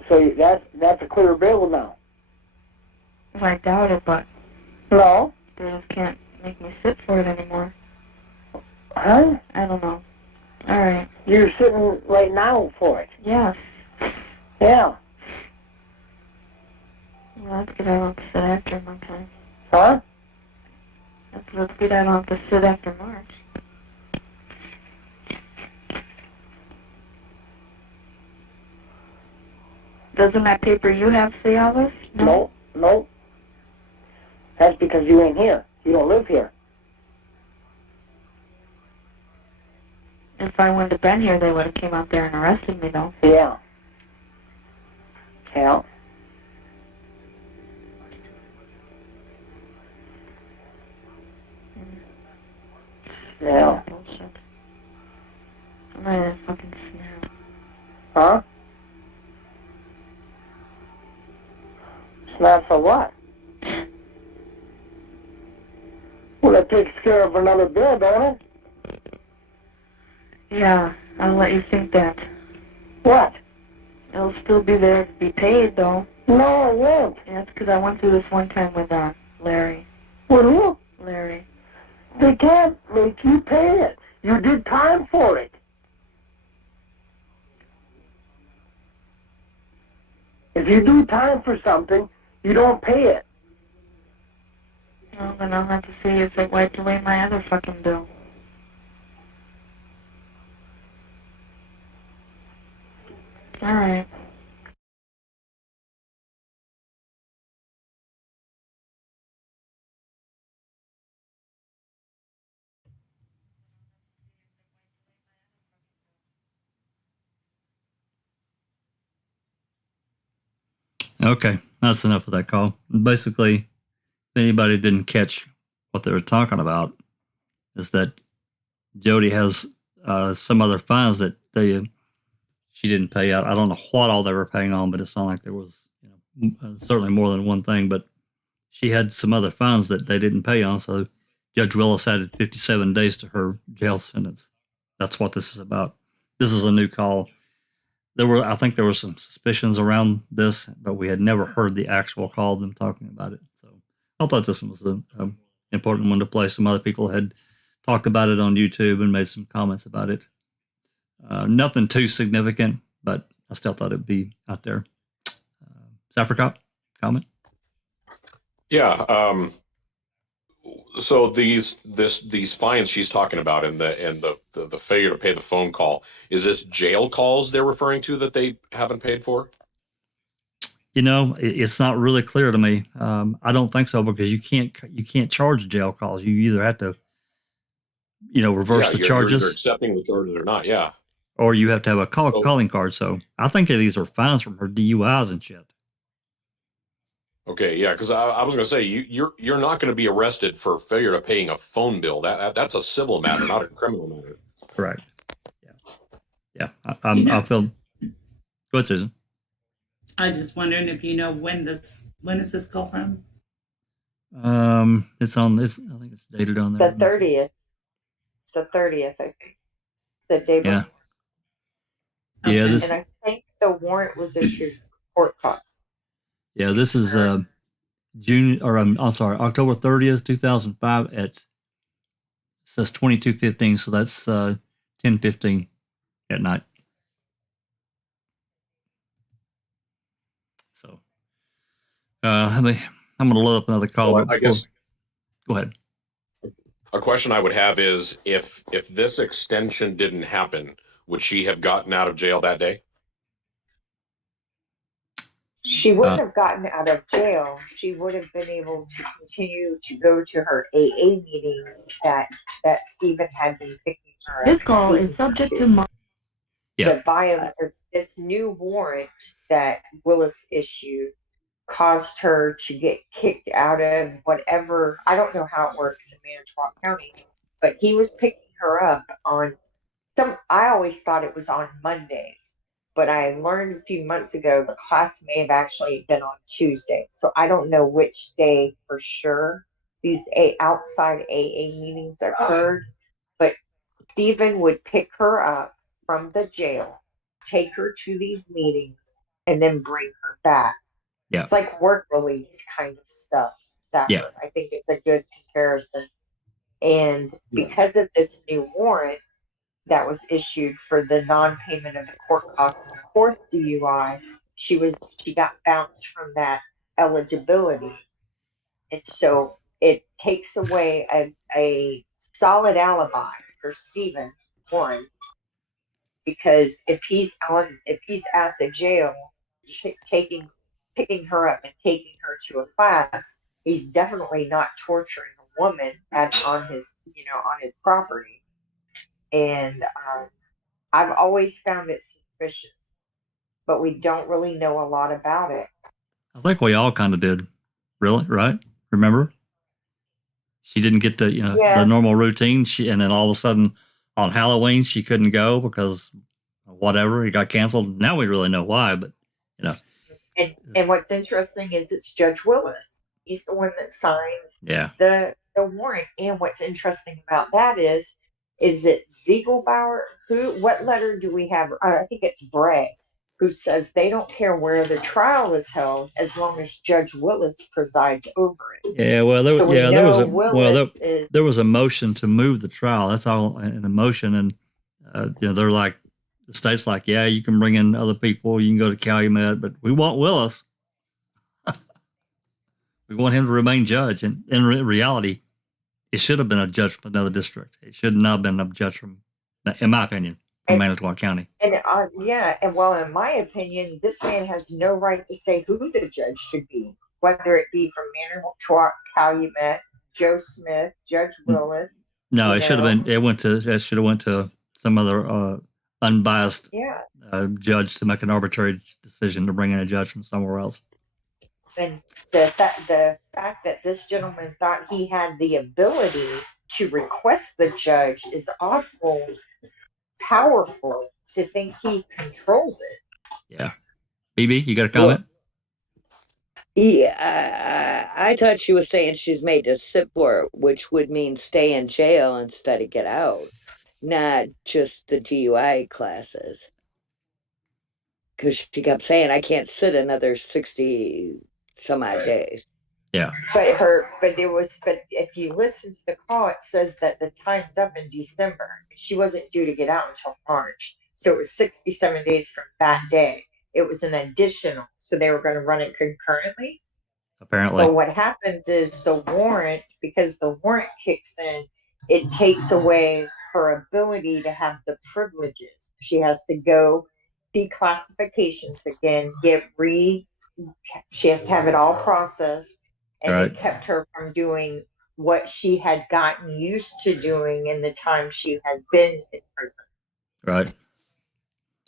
So that's a clear bill now. I doubt it, but No. they just can't make me sit for it anymore. Huh? I don't know. All right. You're sitting right now for it. Yes. Yeah. Well, that's good. I don't have to sit after my time. Huh? That's good. I don't have to sit after March. Doesn't that paper you have say all this? No. No. That's because you ain't here. You don't live here. If I wouldn't have been here, they would have came out there and arrested me, though. Yeah. Yeah. Yeah. Bullshit. I'm ready to fucking snap. Huh? Snap for what? Well, that takes care of another bill, don't it? Yeah, I'll let you think that. What? It'll still be there to be paid, though. No, it won't. Yeah, that's because I went through this one time with Larry. With who? Larry. They can't make you pay it. You did time for it. If you do time for something, you don't pay it. Well, then I'll have to see if they wiped away my other fucking bill. All right. Okay, that's enough of that call. Basically, if anybody didn't catch what they were talking about, is that Jody has some other fines that she didn't pay out. I don't know what all they were paying on, but it sounded like there was certainly more than one thing. But she had some other fines that they didn't pay on, so Judge Willis added 57 days to her jail sentence. That's what this is about. This is a new call. I think there were some suspicions around this, but we had never heard the actual call of them talking about it. So I thought this was an important one to play. Some other people had talked about it on YouTube and made some comments about it. Nothing too significant, but I still thought it'd be out there. Sapricop, comment? Yeah. So these fines she's talking about and the failure to pay the phone call, is this jail calls they're referring to that they haven't paid for? It's not really clear to me. I don't think so, because you can't charge jail calls. You either have to, reverse the charges. You're accepting the charges or not, yeah. Or you have to have a calling card. So I think these are fines from her DUIs and shit. Okay, yeah, because I was going to say you're not going to be arrested for failure to paying a phone bill. That's a civil matter, not a criminal matter. Correct. Yeah. I feel. Go ahead, Susan. I just wondering if you know when is this call from? It's on this. I think it's dated on there. The 30th. It's the 30th, I think. The day before. Yeah. Okay. And I think the warrant was issued for court costs. Yeah, this is October 30th, 2005 at says 22:15, so that's 10:15 at night. So, I'm going to load up another call. So I guess. Go ahead. A question I would have is if this extension didn't happen, would she have gotten out of jail that day? She wouldn't have gotten out of jail. She would have been able to continue to go to her AA meeting that Stephen had been picking her up. This call is subject to this new warrant that Willis issued caused her to get kicked out of whatever. I don't know how it works in Manitowoc County, but he was picking her up on I always thought it was on Mondays, but I learned a few months ago the class may have actually been on Tuesday. So I don't know which day for sure these outside AA meetings occurred, but Stephen would pick her up from the jail, take her to these meetings, and then bring her back. Yeah. It's like work release kind of stuff. Yeah. I think it's a good comparison. And because of this new warrant that was issued for the non-payment of the court costs of the fourth DUI, she got bounced from that eligibility. And so it takes away a solid alibi for Stephen, one, because if he's at the jail picking her up and taking her to a class, he's definitely not torturing a woman on his property. And I've always found it suspicious, but we don't really know a lot about it. I think we all kind of did. Really, right? Remember? She didn't get the the normal routine. And then all of a sudden on Halloween she couldn't go because whatever, it got canceled. Now we really know why, but And what's interesting is it's Judge Willis. He's the one that signed the warrant. And what's interesting about that is it Ziegelbauer? What letter do we have? I think it's Bray, who says they don't care where the trial is held as long as Judge Willis presides over it. Yeah, well, there was a motion to move the trial. That's all in a motion, and they're like, the state's like, yeah, you can bring in other people, you can go to Calumet, but we want Willis. We want him to remain judge, and in reality, it should have been a judge from another district. It should not have been a judge from, in my opinion, from Manitowoc County. And in my opinion, this man has no right to say who the judge should be, whether it be from Manitowoc, Calumet, Joe Smith, Judge Willis. No, it should have been. It should have went to some other unbiased judge to make an arbitrary decision to bring in a judge from somewhere else. And the fact that this gentleman thought he had the ability to request the judge is awful powerful to think he controls it. Yeah. BB, you got a comment? Yeah, I thought she was saying she's made to sit for it, which would mean stay in jail instead of get out, not just the DUI classes. Because she kept saying, I can't sit another 60 some odd days. Yeah. But if you listen to the call, it says that the time's up in December. She wasn't due to get out until March. So it was 67 days from that day. It was an additional. So they were going to run it concurrently. Apparently. So what happens is the warrant, because the warrant kicks in, it takes away her ability to have the privileges. She has to go see classifications again, she has to have it all processed. And it kept her from doing what she had gotten used to doing in the time she had been in prison. Right.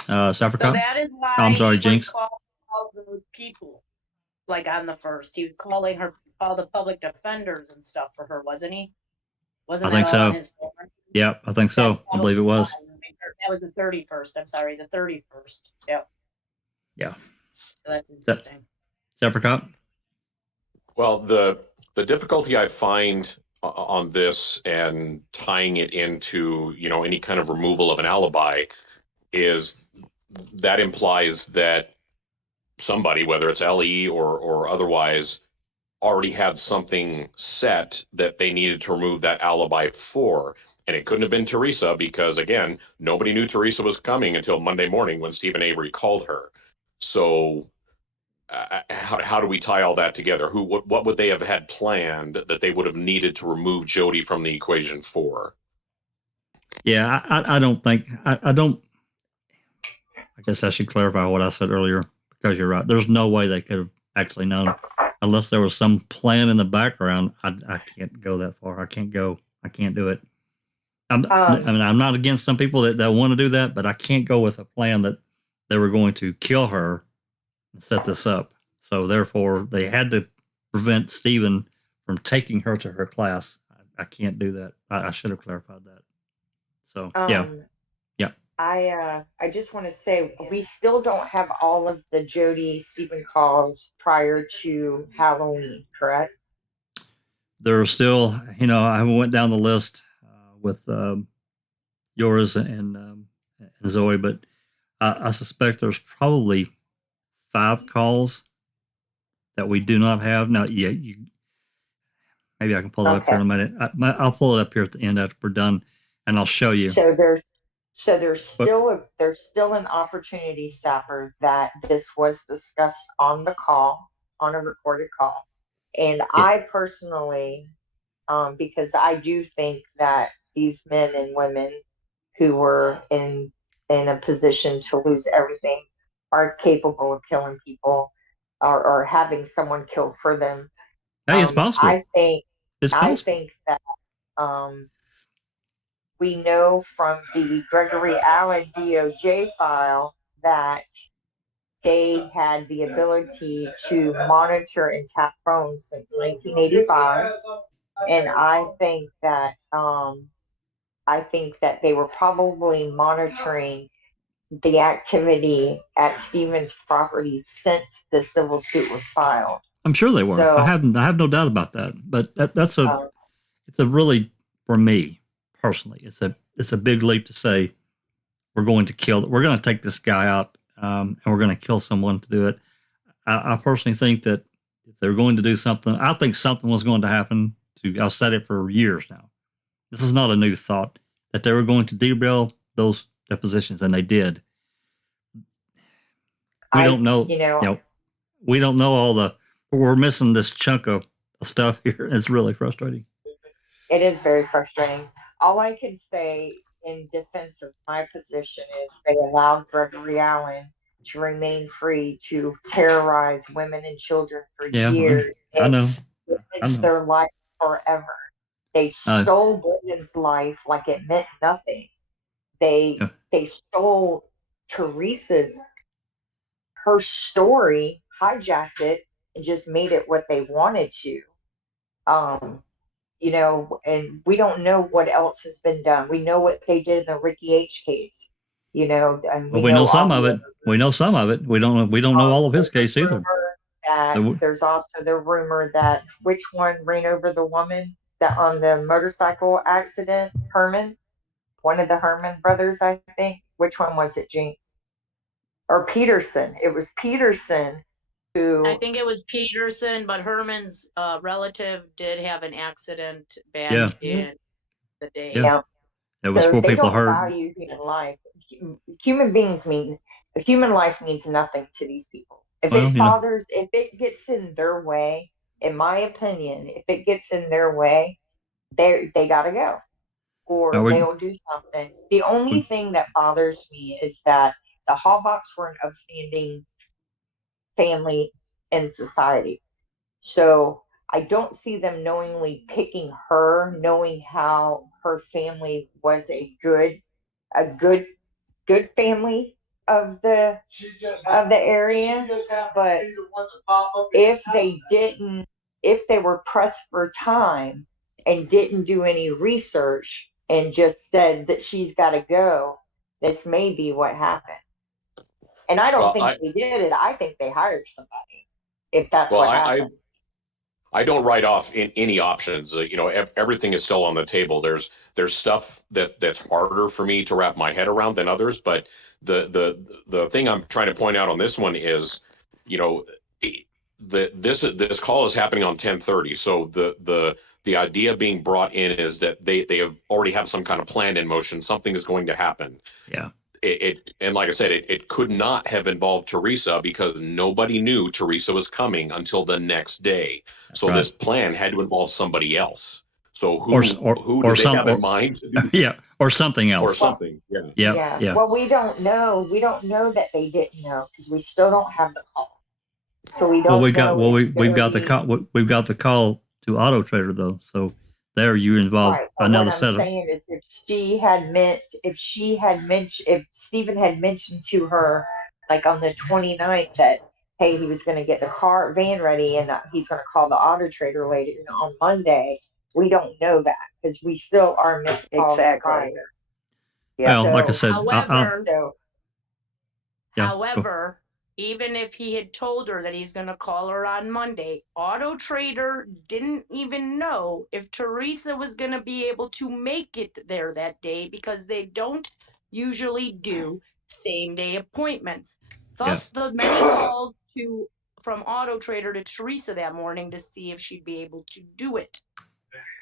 So that is why I'm sorry, he Jinx. was calling all those people, like on the first. He was calling all the public defenders and stuff for her, wasn't he? Wasn't I think that all so. on his phone? Yeah, I think so. I believe it was. That was the 31st. I'm sorry, the 31st. Yep. Yeah. So that's interesting. Apricot? Well, the difficulty I find on this and tying it into, any kind of removal of an alibi is that implies that somebody, whether it's LE or otherwise, already had something set that they needed to remove that alibi for. And it couldn't have been Teresa because, again, nobody knew Teresa was coming until Monday morning when Stephen Avery called her. So how do we tie all that together? What would they have had planned that they would have needed to remove Jody from the equation for? Yeah, I don't think I don't. I guess I should clarify what I said earlier because you're right. There's no way they could have actually known unless there was some plan in the background. I can't go that far. I can't go. I can't do it. I mean, I'm not against some people that want to do that, but I can't go with a plan that they were going to kill her and set this up. So therefore, they had to prevent Stephen from taking her to her class. I can't do that. I should have clarified that. So yeah. I just want to say we still don't have all of the Jody Stephen calls prior to Halloween, correct? There are still, I went down the list with yours and Zoe, but I suspect there's probably 5 calls that we do not have now. Yeah, maybe I can pull it up here in a minute. I'll pull it up here at the end after we're done, and I'll show you. So there's still an opportunity, Sapper, that this was discussed on the call, on a recorded call. And I personally, because I do think that these men and women who were in a position to lose everything are capable of killing people or having someone killed for them. Hey, it's possible. I think that we know from the Gregory Allen DOJ file that they had the ability to monitor and tap phones since 1985, and I think that they were probably monitoring the activity at Stephen's property since the civil suit was filed. I'm sure they were. So, I have no doubt about that. But it's a really, for me personally, it's a big leap to say we're going to take this guy out and we're going to kill someone to do it. I personally think that if they're going to do something, I think something was going to happen. I've said it for years now. This is not a new thought that they were going to derail those depositions, and they did. We don't know. We don't know all the. We're missing this chunk of stuff here. It's really frustrating. It is very frustrating. All I can say in defense of my position is they allowed Gregory Allen to remain free to terrorize women and children for years. I know. It's their life forever. They stole Brendan's life like it meant nothing. They stole Teresa's, her story, hijacked it, and just made it what they wanted to. And we don't know what else has been done. We know what they did in the Ricky H case, and we know some of it. We know some of it. We don't know all of his case either. There's also the rumor that which one ran over the woman that on the motorcycle accident, Herman, one of the Herman brothers, I think. Which one was it, Jinx? Or Peterson? It was Peterson. I think it was Peterson, but Herman's relative did have an accident back in the day. Yeah. It was 4 people hurt. Value human life. Human life means nothing to these people. If it gets in their way, in my opinion, if it gets in their way, they gotta go. Or they will do something. The only thing that bothers me is that the Hallbachs were an upstanding family in society. So I don't see them knowingly picking her, knowing how her family was a good family of the area. But if they were pressed for time and didn't do any research and just said that she's got to go, this may be what happened. And I don't think they did it. I think they hired somebody. If that's what happened. I don't write off any options. Everything is still on the table. There's stuff that's harder for me to wrap my head around than others. But the thing I'm trying to point out on this one is, this call is happening on 10:30. So the idea being brought in is that they have already have some kind of plan in motion. Something is going to happen. Yeah. And like I said, it could not have involved Teresa because nobody knew Teresa was coming until the next day. So right. this plan had to involve somebody else. So who did they have in mind? Yeah, or something else. Or something. Yeah. Yeah. Well, we don't know. We don't know that they didn't know because we still don't have the call. So we don't. We've got the call. We've got the call to Auto Trader though. So there you involve another setup. What I'm saying is, if Stephen had mentioned to her, like on the 29th, that hey, he was going to get the van ready and he's going to call the Auto Trader later on Monday. We don't know that because we still are missing calls. Exactly. Yeah. Well, like I said, However, even if he had told her that he's going to call her on Monday, Auto Trader didn't even know if Teresa was going to be able to make it there that day because they don't usually do same-day appointments. Thus, the many calls from Auto Trader to Teresa that morning to see if she'd be able to do it.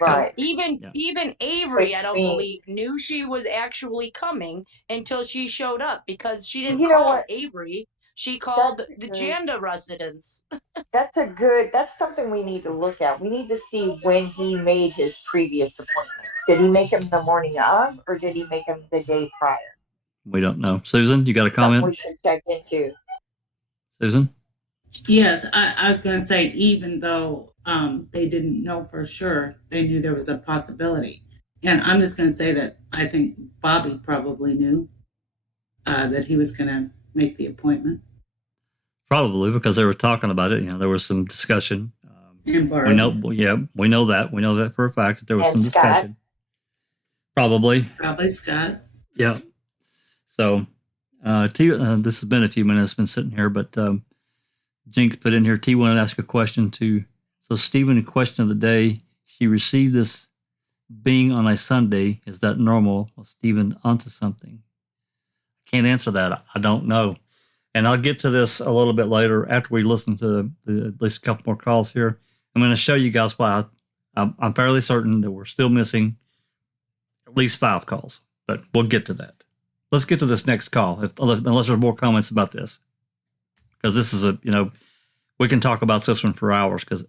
Right. So even Avery, I don't believe, knew she was actually coming until she showed up because she didn't call Avery. She called the Janda residents. That's something we need to look at. We need to see when he made his previous appointments. Did he make them the morning of, or did he make them the day prior? We don't know. Susan, you got a comment? We should check into. Susan? Yes, I was going to say, even though they didn't know for sure, they knew there was a possibility. And I'm just going to say that I think Bobby probably knew that he was going to make the appointment. Probably because they were talking about it. There was some discussion. We know that. We know that for a fact that there was some discussion. Probably Scott. Yeah. So, this has been a few minutes, been sitting here, but Jinx put in here, T wanted to ask a question to, so Stephen, question of the day, she received this being on a Sunday. Is that normal? Well, Stephen, onto something. Can't answer that. I don't know. And I'll get to this a little bit later after we listen to at least a couple more calls here. I'm going to show you guys why I'm fairly certain that we're still missing at least 5 calls, but we'll get to that. Let's get to this next call, unless there's more comments about this. Because this is we can talk about this one for hours because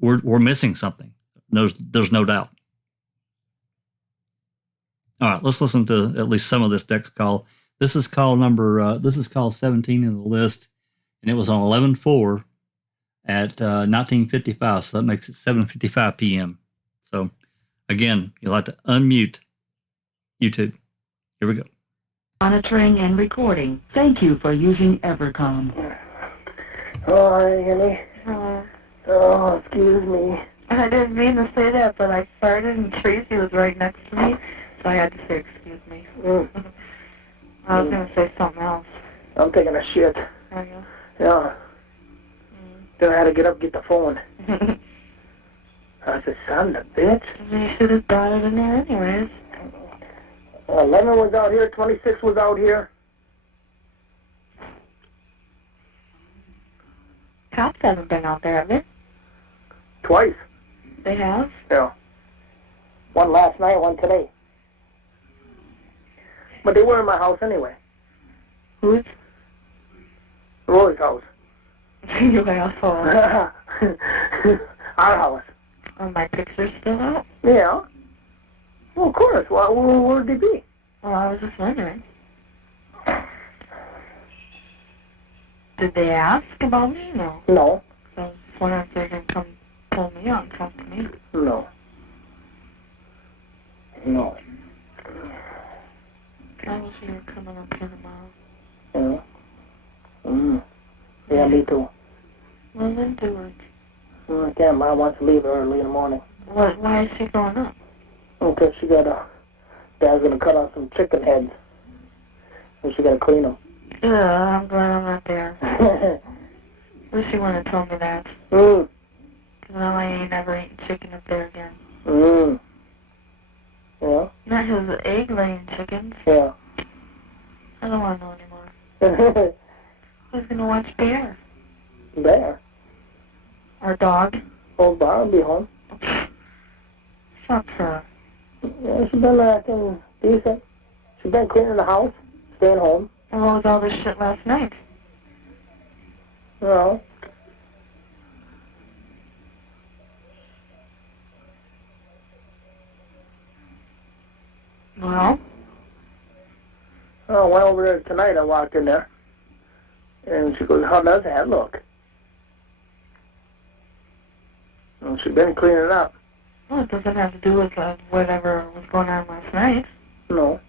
we're missing something. There's no doubt. All right, let's listen to at least some of this next call. This is call 17 in the list, and it was on 11/4 at 19:55. So that makes it 7:55 p.m. So again, you'll have to unmute YouTube. Here we go. Monitoring and recording. Thank you for using Evercom. Oh, Annie. Oh, excuse me. I didn't mean to say that, but I farted and Tracy was right next to me, so I had to say excuse me. I was going to say something else. I'm taking a shit. Are you? Yeah. Then I had to get up and get the phone. I said, son of a bitch. You should have brought it in there anyways. 11 was out here, 26 was out here. Cops haven't been out there, have they? Twice. They have? Yeah. One last night, one today. But they were in my house anyway. Whose? Roy's house. Your asshole. Our house. Are my pictures still out? Yeah. Well, of course. Well, where would they be? Well, I was just wondering. Did they ask about me? No. No. So I was wondering if they're going to come pull me out and talk to me. No. No. I wish you were coming up here tomorrow. Yeah. Yeah, me too. Well, then do it. I can't. Mom wants to leave early in the morning. Why is she going up? Okay, she got Dad's gonna cut off some chicken heads, and she gotta clean them. I'm glad I'm not there. Wish you wouldn't have told me that. Well, I ain't never eating chicken up there again. Yeah. Not his egg-laying chickens. Yeah. I don't want to know anymore. Who's gonna watch Bear? Bear? dog? Oh, Barb will be home. Fuck her. Yeah, she's been acting decent. She's been cleaning the house, staying home. And what was all this shit last night? Well, Well? I went over there tonight. I walked in there. And she goes, how does that look? And she's been cleaning it up. Well, it doesn't have to do with whatever was going on last night. No.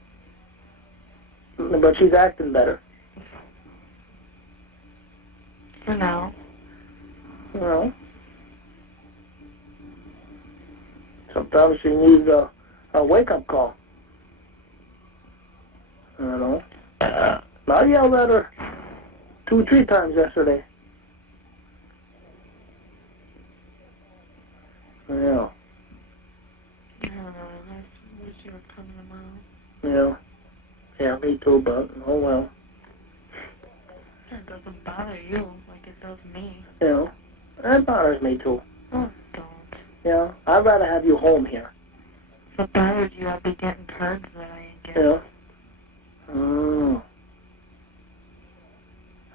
But she's acting better. For now. Well, sometimes she needs a wake-up call. I don't know. I yelled at her 2 or 3 times yesterday. Yeah. I don't know. I wish you were coming tomorrow. Yeah. Yeah, me too, but oh well. It doesn't bother you like it does me. Yeah. That bothers me too. Oh, don't. Yeah. I'd rather have you home here. If it bothers you, I'd be getting cards that I ain't getting. Yeah. Mm.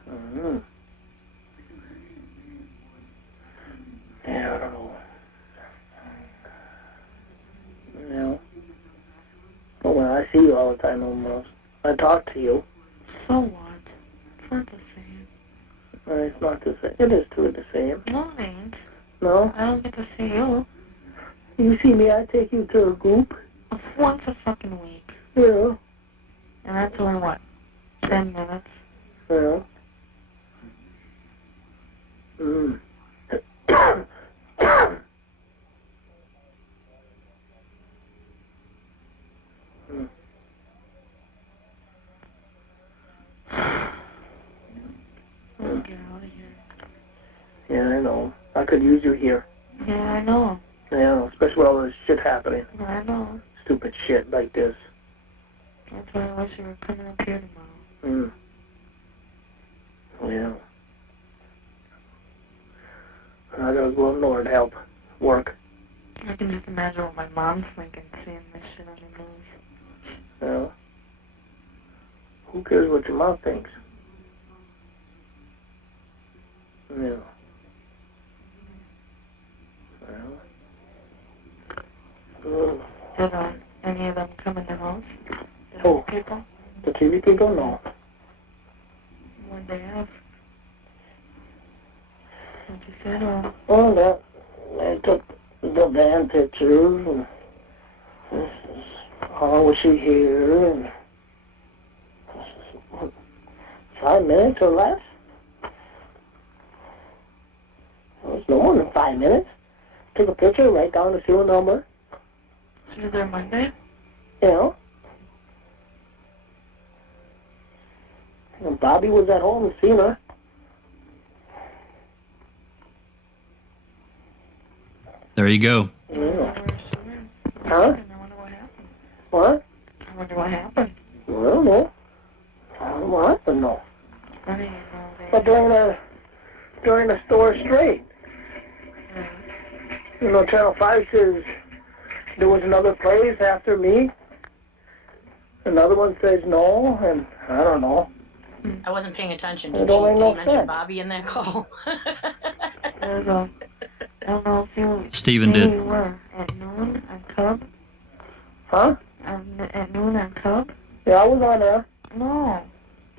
Mm. Yeah, I don't know. Yeah. Oh, well, I see you all the time almost. I talk to you. So what? It's not the same. It's not the same. It is too the same. No, it ain't. No? I don't get to see you. You see me, I take you to a group. Once a fucking week. Yeah. And that's only, what, 10 minutes? Yeah. Mm. Get out of here. Yeah, I know. I could use you here. Yeah, I know. Yeah, especially with all this shit happening. I know. Stupid shit like this. That's why I wish you were coming up here tomorrow. Yeah. I gotta go up north to help work. I can just imagine what my mom's thinking, seeing this shit on the news. Yeah. Who cares what your mom thinks? Yeah. Well. Did any of them come in the house? Oh. People? The TV people? No. What'd they have? What you said, or? Oh, they took the van pictures and how was she here and 5 minutes or less? It was no more than 5 minutes. Took a picture, write down the serial number. She was there Monday? Yeah. And Bobby was at home and seen her. There you go. Yeah. Huh? What? I wonder what happened. Well, I don't know. I don't know what happened, no. But during the store straight. You know, Channel 5 says there was another place after me. Another one says no, and I don't know. I wasn't paying attention. It Did don't she make no mention sense. Bobby in that call? I don't know if you... Steven maybe did. You were at noon on Cub? Huh? At noon on Cub? Yeah, I was on there. No,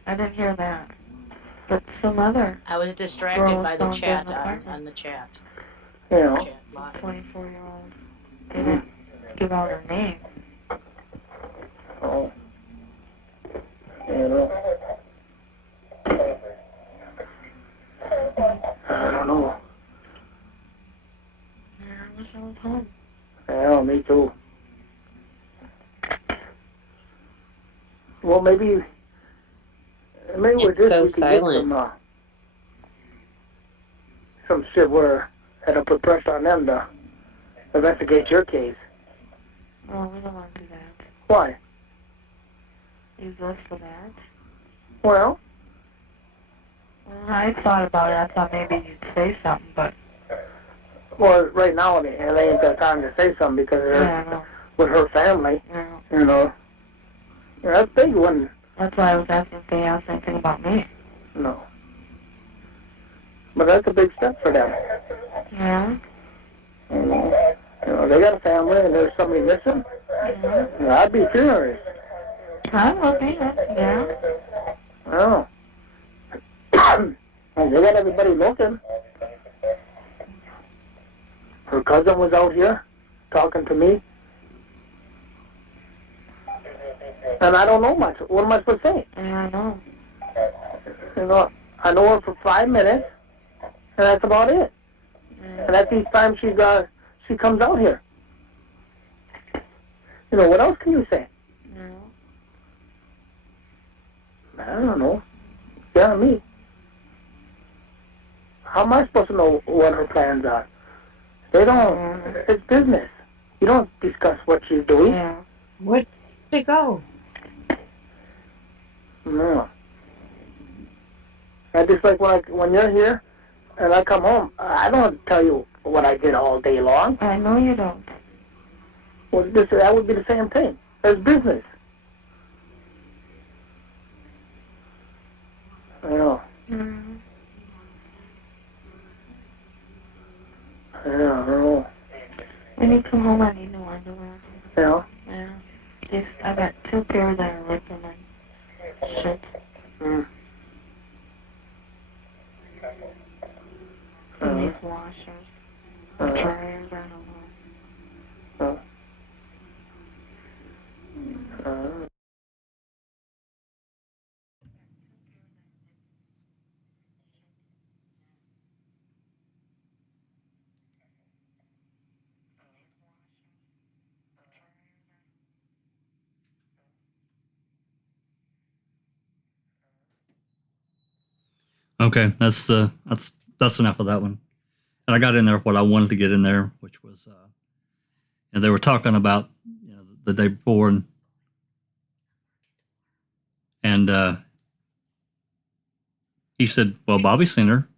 I didn't hear that. But some other... I was distracted by the chat on the chat. Yeah. 24-year-old. They didn't give out her name. Oh. You know. I don't know. Yeah, I wish I was home. Yeah, me too. Well, maybe with It's this so we could silent. get some shit where that'll put pressure on them to investigate your case. No, we don't want to do that. Why? Use us for that. Well, I thought about it. I thought maybe you'd say something, but Well, right now, it ain't that time to say something because they're with her family, you know. Yeah, that's big one. That's why I was asking if they asked anything about me. No. But that's a big step for them. Yeah. You know, they got a family and there's somebody missing. Yeah. You know, I'd be furious. I will be. Yeah. Oh. They got everybody looking. Her cousin was out here talking to me. And I don't know much. What am I supposed to say? Yeah, I know. You know, I know her for 5 minutes, and that's about it. And that's each time she comes out here. You know, what else can you say? No. I don't know. Yeah, me. How am I supposed to know what her plans are? They don't. It's business. You don't discuss what she's doing. Yeah. Where'd she go? No. And just like when you're here and I come home, I don't tell you what I did all day long. I know you don't. Well, that would be the same thing. It's business. I know. Mm-hmm. Yeah, I don't know. When you come home, I need new underwear. Yeah? Yeah. Just, I got 2 pairs that are ripping my shit. Mm. And these washers. Dryers, I don't know. Okay, that's enough of that one. And I got in there what I wanted to get in there, which was, and they were talking about, you know, the day before, and he said, "Well, Bobby's seen her,"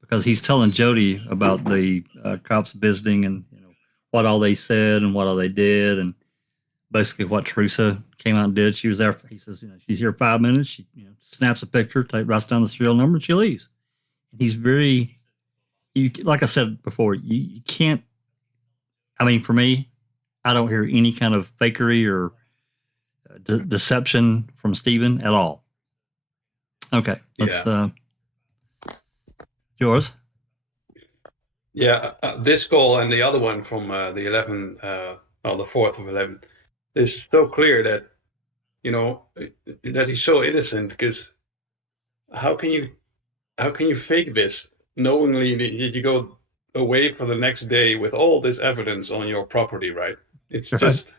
because he's telling Jody about the cops visiting and, you know, what all they said and what all they did, and basically what Teresa came out and did. She was there. He says, you know, she's here 5 minutes. She, you know, snaps a picture, writes down the serial number, and she leaves. And he's very, like I said before, you can't. I mean, for me, I don't hear any kind of fakery or deception from Stephen at all. Okay, let's yours. Yeah, this call and the other one from the 4th of 11, is so clear that, you know, that he's so innocent, because how can you fake this knowingly that you go away for the next day with all this evidence on your property, right? It's just,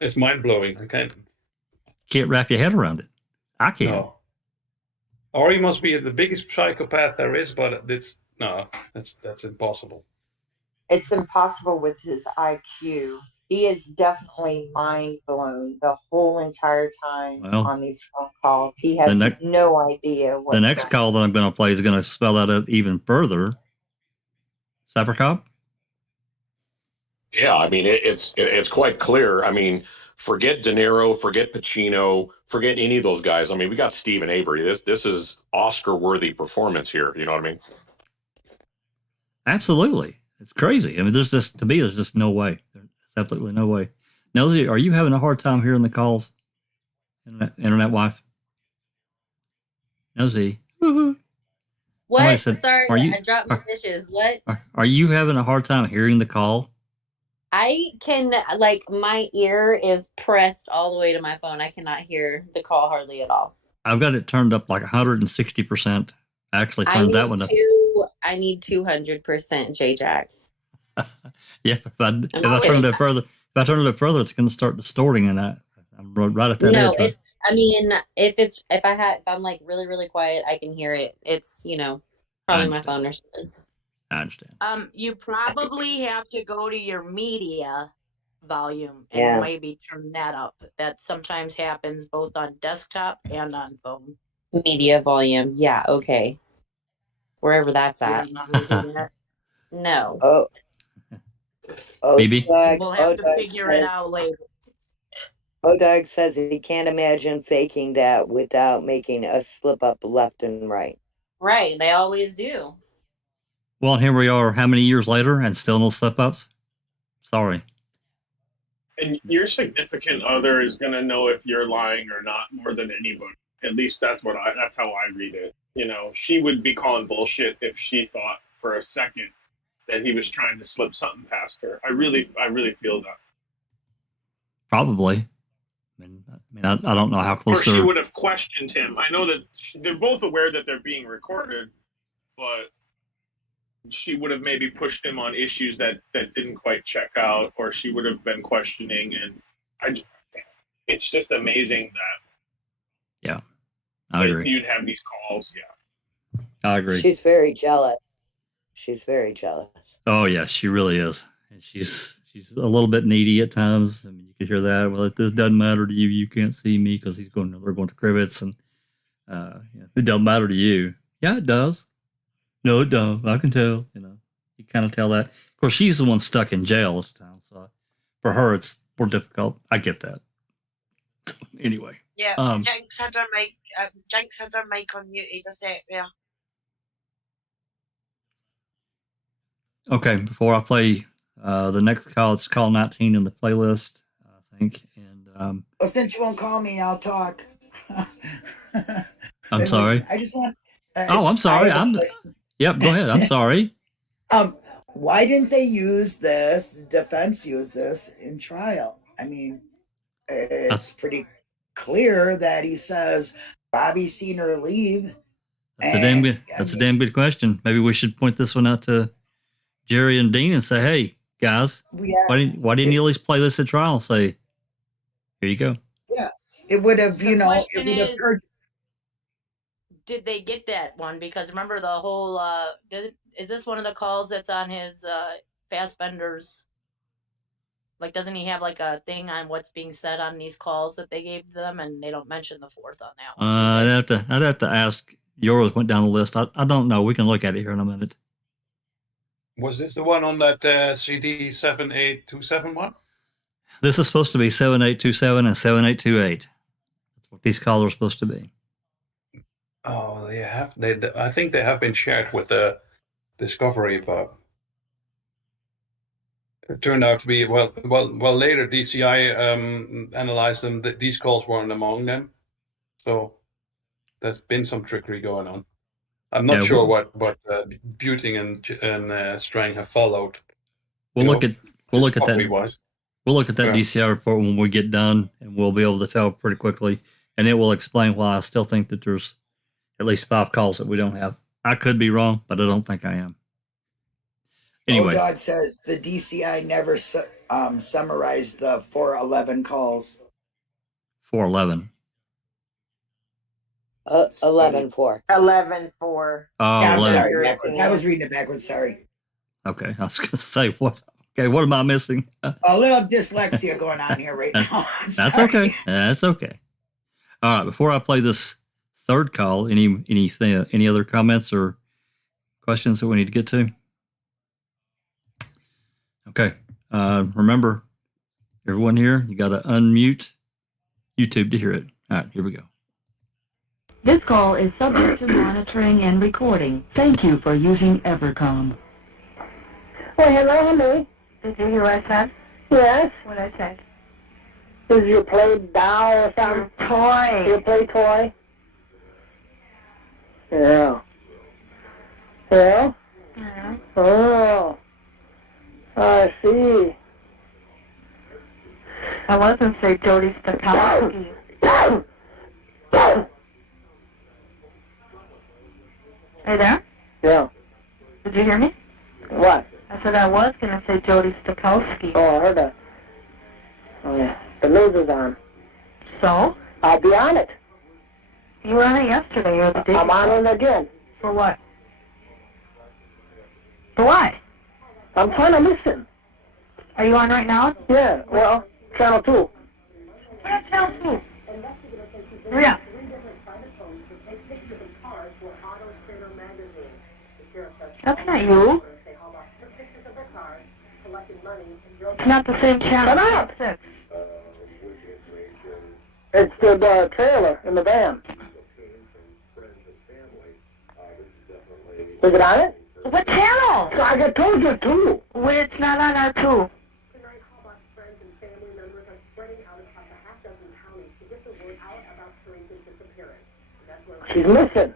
it's mind-blowing. I can't wrap your head around it. I can't. No. Or he must be the biggest psychopath there is, but that's impossible. It's impossible with his IQ. He is definitely mind blown the whole entire time on these phone calls. He has no idea what. The next call that I'm going to play is going to spell that out even further. Cybercop? Yeah, I mean, it's quite clear. I mean, forget De Niro, forget Pacino, forget any of those guys. I mean, we got Stephen Avery. This is Oscar-worthy performance here. You know what I mean? Absolutely. It's crazy. I mean, there's just no way. There's absolutely no way. Nosy, are you having a hard time hearing the calls? Internet wife? Nosy. What? Sorry, I dropped my dishes. What? Are you having a hard time hearing the call? I can, like, my ear is pressed all the way to my phone. I cannot hear the call hardly at all. I've got it turned up like 160%. I actually turned that one up. I need 200% J-Jacks. Yeah, if I turn it further, it's going to start distorting, and I'm right at that edge. No, it's. I mean, if I'm like really, really quiet, I can hear it. It's, you know, probably my phone or something. I understand. You probably have to go to your media volume and maybe turn that up. That sometimes happens both on desktop and on phone. Media volume, yeah, okay. Wherever that's at. No. Maybe. We'll have to figure it out later. Doug says he can't imagine faking that without making a slip up left and right. Right, they always do. Well, here we are, how many years later, and still no slip ups? Sorry. And your significant other is going to know if you're lying or not more than anybody. At least that's how I read it. You know, she would be calling bullshit if she thought for a second that he was trying to slip something past her. I really feel that. Probably. I don't know how close or she would have questioned him. I know that they're both aware that they're being recorded, but she would have maybe pushed him on issues that didn't quite check out, or she would have been questioning. And it's just amazing that I agree. you'd have these calls. Yeah, I agree. She's very jealous. She's very jealous. Oh yeah, she really is. And she's a little bit needy at times. I mean, you can hear that. Well, this doesn't matter to you. You can't see me because they're going to Crivets, and it doesn't matter to you. Yeah, it does. No, it don't. I can tell. You know, you kind of tell that. Of course, she's the one stuck in jail this time, so for her, it's more difficult. I get that. Anyway. Yeah, Jinx had her mic unmuted a sec there. Okay, before I play the next call, it's call 19 in the playlist, I think. And well, since you won't call me, I'll talk. I'm sorry. I just want. I'm sorry. Yep. Go ahead. I'm sorry. Why didn't they use this? Defense use this in trial? I mean, it's pretty clear that he says Bobby's seen her leave. That's a damn good question. Maybe we should point this one out to Jerry and Dean and say, "Hey, guys, why didn't you at least play this at trial?" And say, "Here you go." Yeah, it would have. The question is, did they get that one? Because remember the whole. Is this one of the calls that's on his Fassbender's? Like, doesn't he have like a thing on what's being said on these calls that they gave them, and they don't mention the fourth on that one? I'd have to ask. Yours went down the list. I don't know. We can look at it here in a minute. Was this the one on that CD 78271? This is supposed to be 7827 and 7828. That's what these calls are supposed to be. Oh, they have. I think they have been shared with the Discovery, but it turned out to be well. Later, DCI analyzed them. These calls weren't among them, so there's been some trickery going on. I'm not sure what Buting and Strang have followed. We'll look at that. We'll look at that DCI report when we get done, and we'll be able to tell pretty quickly, and it will explain why I still think that there's at least 5 calls that we don't have. I could be wrong, but I don't think I am. Anyway, God says the DCI never summarized the 411 calls. 411. 11-4. 11-4. Oh, yeah, I'm 11. sorry, backwards. I was reading it backwards. Sorry. Okay, I was going to say what. Okay, what am I missing? A little dyslexia going on here right now. That's okay. That's okay. All right. Before I play this third call, any other comments or questions that we need to get to? Okay. Remember, everyone here, you got to unmute YouTube to hear it. All right, here we go. This call is subject to monitoring and recording. Thank you for using Evercom. Well, hello. Did you hear what I said? Yes. What did I say? Is your play doll or something? Toy. Your play toy? Yeah. Yeah? Yeah. Oh. I see. I wasn't say Jody Stokowski. Hey there? Yeah. Did you hear me? What? I said I was going to say Jody Stokowski. Oh, I heard that. Oh, yeah. The news is on. So? I'll be on it. You were on it yesterday or the day I'm on it again. For what? For what? I'm trying to listen. Are you on right now? Yeah, well, Channel 2. Where's Channel 2? Hurry up. That's not you. It's not the same channel. Shut up! 6. It's the trailer in the van. Is it on it? What channel? So I told you too. Well, it's not on our 2. She's missing.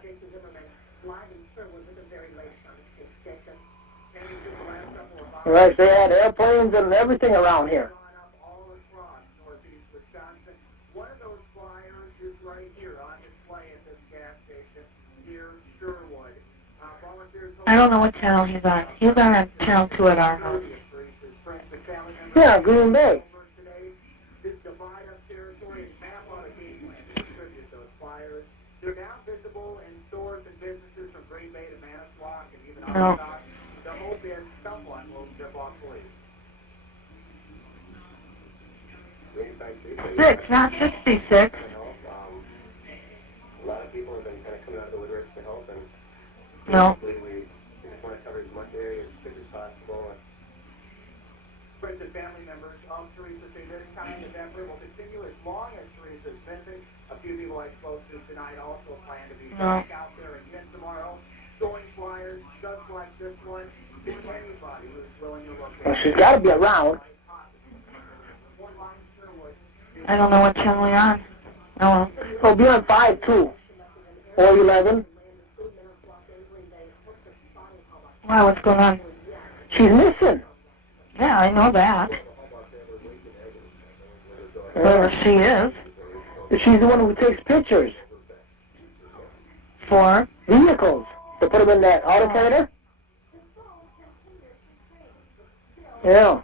Right, they had airplanes and everything around here. I don't know what channel he's on. He's on channel 2 at our house. Yeah, Green Bay. No. 6, not 66. A lot of people have been kind of coming out of the woodworks to help, and No. we just want to cover as much area as quick as possible. Friends and family members of Teresa say this kind of effort will continue as long as Teresa's missing. A few people I spoke to tonight also plan to be back out there again tomorrow, showing flyers just like this one to anybody who's willing to look. Well, she's got to be around. I don't know what channel you're on. No. It'll be on 5 too. Or 11. Wow, what's going on? She's missing. Yeah, I know that. Whoever she is. She's the one who takes pictures. For? Vehicles. To put them in that autocator. Yeah.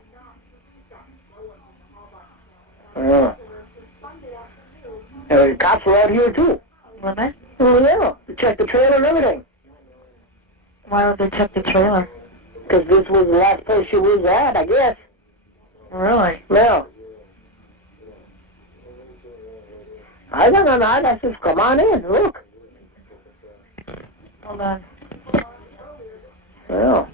Yeah. And the cops were out here too. Were they? Oh yeah. They checked the trailer and everything. Why would they check the trailer? Because this was the last place she was at, I guess. Really? Yeah. I don't know. I just come on in. Look. Hold on. Yeah.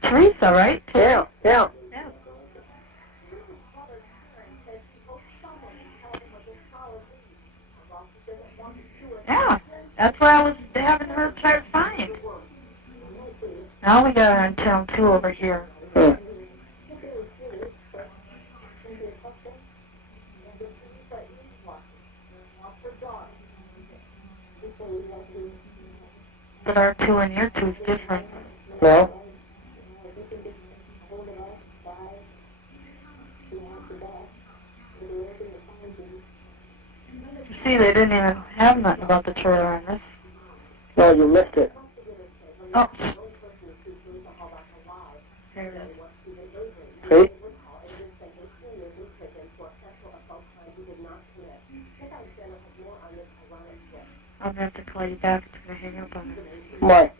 Teresa, right? Yeah, yeah. Yeah, that's what I was having her try to find. Now we got her on channel 2 over here. But our 2 and your 2 is different. No. You see, they didn't even have nothing about the trailer on this. No, you missed it. Oh. Here it is. See? I'm going to have to call you back. It's going to hang up on me. Why?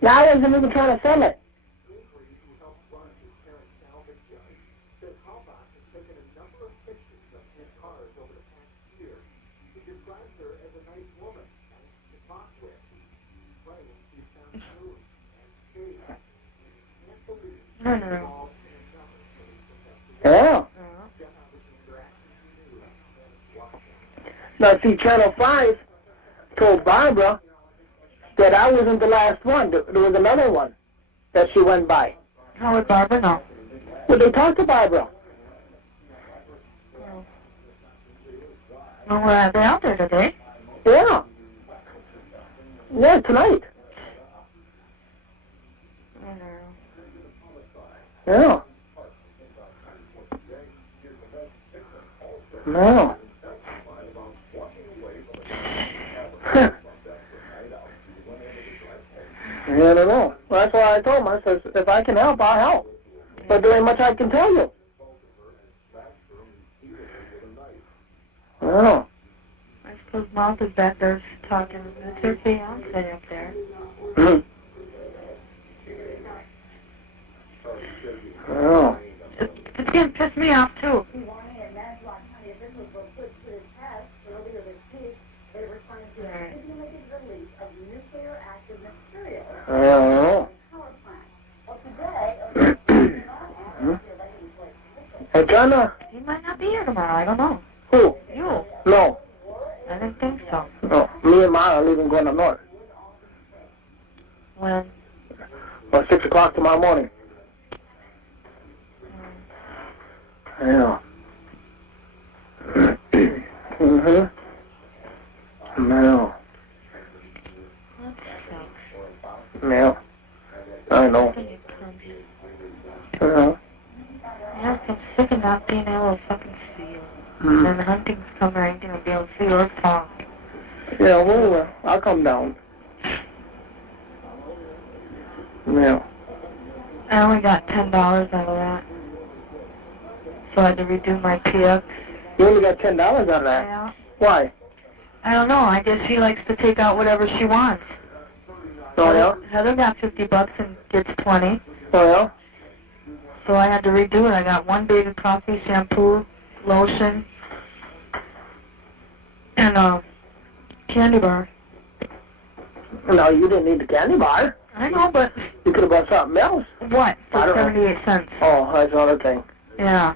Now I wasn't even trying to sell it. No. Yeah. Now see, Channel 5 told Barbara that I wasn't the last one. There was another one that she went by. How would Barbara know? Well, they talked to Barbara. Well, were they out there today? Yeah. Yeah, tonight. Yeah. No. I don't know. Well, that's why I told him. I said, if I can help, I'll help. But there ain't much I can tell you. I don't know. I suppose Mouth is back there talking. It's her fiance up there. I don't know. It's gonna piss me off too. I don't know. Hey, John, He might not be here tomorrow. I don't know. who? You? No. I didn't think so. No. Me and Ma are leaving going up north. When? About 6 o'clock tomorrow morning. Yeah. Mm-hmm. No. Yeah. I know. Yeah. Yeah, I'm sick of not being able to fucking see you. And then hunting's coming, I ain't gonna be able to see or talk. Yeah, well, I'll come down. Yeah. I only got $10 out of that. So I had to redo my PX. You only got $10 out of that? Yeah. Why? I don't know, I guess she likes to take out whatever she wants. Oh, yeah? Heather got $50 and gets 20. Oh, yeah? So I had to redo it. I got one bag of coffee, shampoo, lotion, and a candy bar. No, you didn't need the candy bar. I know, but... You could have bought something else. What? For I don't 78 cents. Oh, that's another thing. Yeah.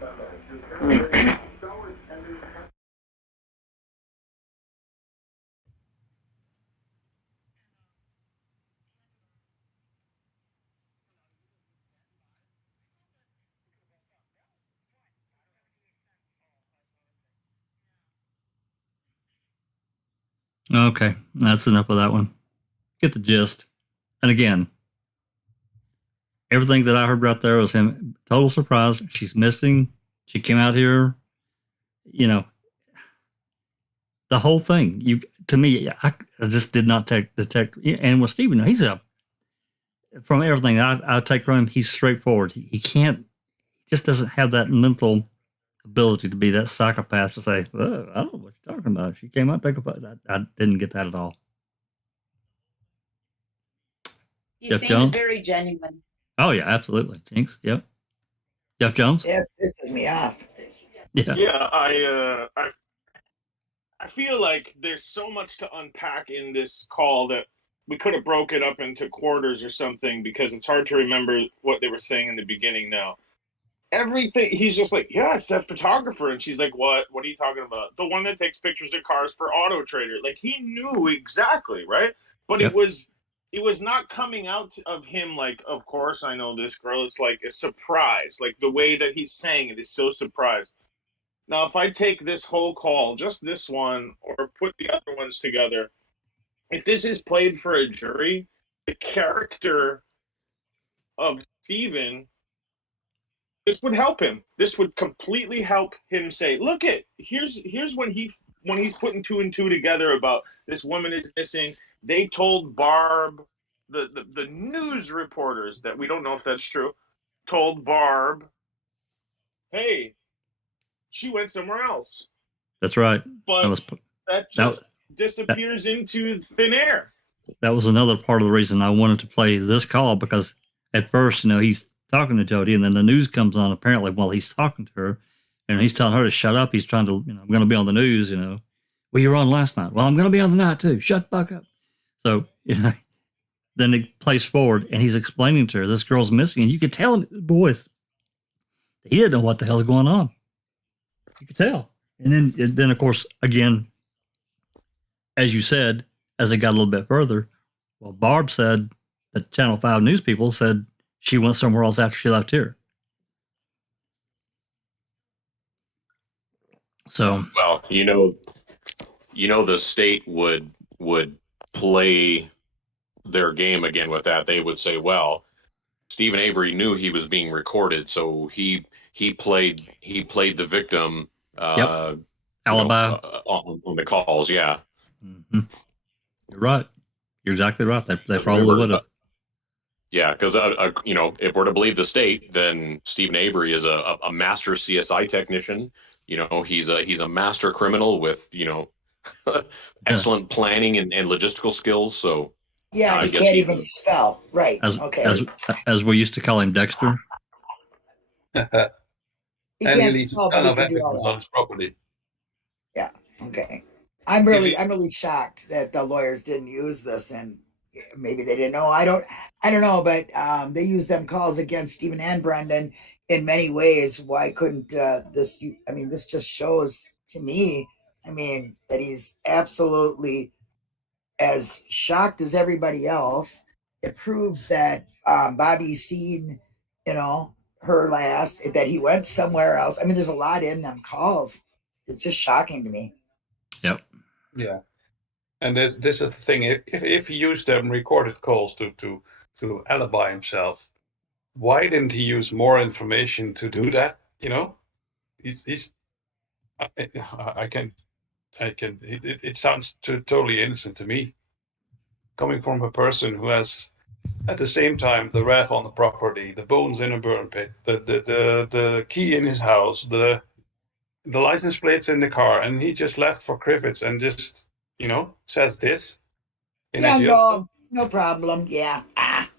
Okay, that's enough of that one. Get the gist. And again, everything that I heard right there was him. Total surprise. She's missing. She came out here. You know, the whole thing. To me, I just did not detect. And with Steven, he's from everything I take from him, he's straightforward. He just doesn't have that mental ability to be that psychopath to say, well, I don't know what you're talking about. She came out, take a I didn't get that at all. He Jeff seems Jones? very genuine. Oh, yeah, absolutely. Jinx, yep. Jeff Jones? Yes, pisses me off. Yeah. Yeah, I feel like there's so much to unpack in this call that we could have broke it up into quarters or something because it's hard to remember what they were saying in the beginning now. Everything, he's just like, yeah, it's that photographer. And she's like, what are you talking about? The one that takes pictures of cars for Auto Trader. Like, he knew exactly, right? But Yep. it was not coming out of him like, of course I know this girl. It's like a surprise. Like, the way that he's saying it is so surprised. Now, if I take this whole call, just this one, or put the other ones together, if this is played for a jury, the character of Steven, this would help him. This would completely help him say, look here's when he's putting two and two together about this woman is missing. They told Barb, the news reporters, that we don't know if that's true, told Barb, hey, she went somewhere else. That's right. But that just disappears into thin air. That was another part of the reason I wanted to play this call, because at first, he's talking to Jody, and then the news comes on apparently while he's talking to her, and he's telling her to shut up. He's trying to, I'm going to be on the news, Well, you were on last night. Well, I'm going to be on tonight too. Shut the fuck up. So, then it plays forward, and he's explaining to her, this girl's missing, and you could tell in the voice, he didn't know what the hell's going on. You could tell. And then of course, again, as you said, as it got a little bit further, well, Barb said that Channel 5 news people said she went somewhere else after she left here. So, well, the state would play their game again with that, they would say, well, Stephen Avery knew he was being recorded, so he played the victim. Alibi. On the calls. Yeah. Mm-hmm. You're right. You're exactly right. They probably would have. Yeah, because if we're to believe the state, then Stephen Avery is a master CSI technician. He's a master criminal with excellent planning and logistical skills. So yeah, he can't even spell. Right. As we used to call him, Dexter. He And he can't leaves spell, a but ton he of can do all evidence that. on his property. Yeah. Okay. I'm really shocked that the lawyers didn't use this, and maybe they didn't know. I don't know, but they used them calls against Stephen and Brendan in many ways. Why couldn't this? I mean, this just shows to me, that he's absolutely as shocked as everybody else. It proves that Bobby's seen, her last, that he went somewhere else. I mean, there's a lot in them calls. It's just shocking to me. Yep. Yeah. And this is the thing. If he used them recorded calls to alibi himself, why didn't he use more information to do that? It sounds totally innocent to me, coming from a person who has, at the same time, the RAF on the property, the bones in a burn pit, the key in his house, the license plates in the car, and he just left for Crivets and just, says this. No problem. Yeah.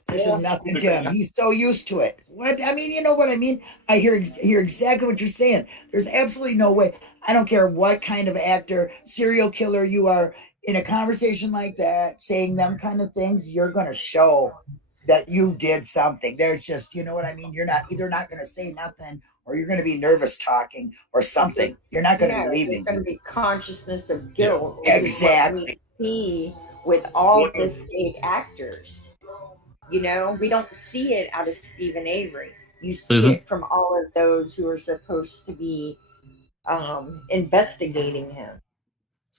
This is nothing to him. He's so used to it. What I mean, you know what I mean? I hear exactly what you're saying. There's absolutely no way. I don't care what kind of actor, serial killer you are, in a conversation like that, saying them kind of things, you're going to show that you did something. There's just, you know what I mean? You're either not going to say nothing, or you're going to be nervous talking or something. You're not going to be leaving. There's going to be consciousness of guilt. Yeah, exactly. What we see with all the state actors. We don't see it out of Stephen Avery. You see it from all of those who are supposed to be investigating him.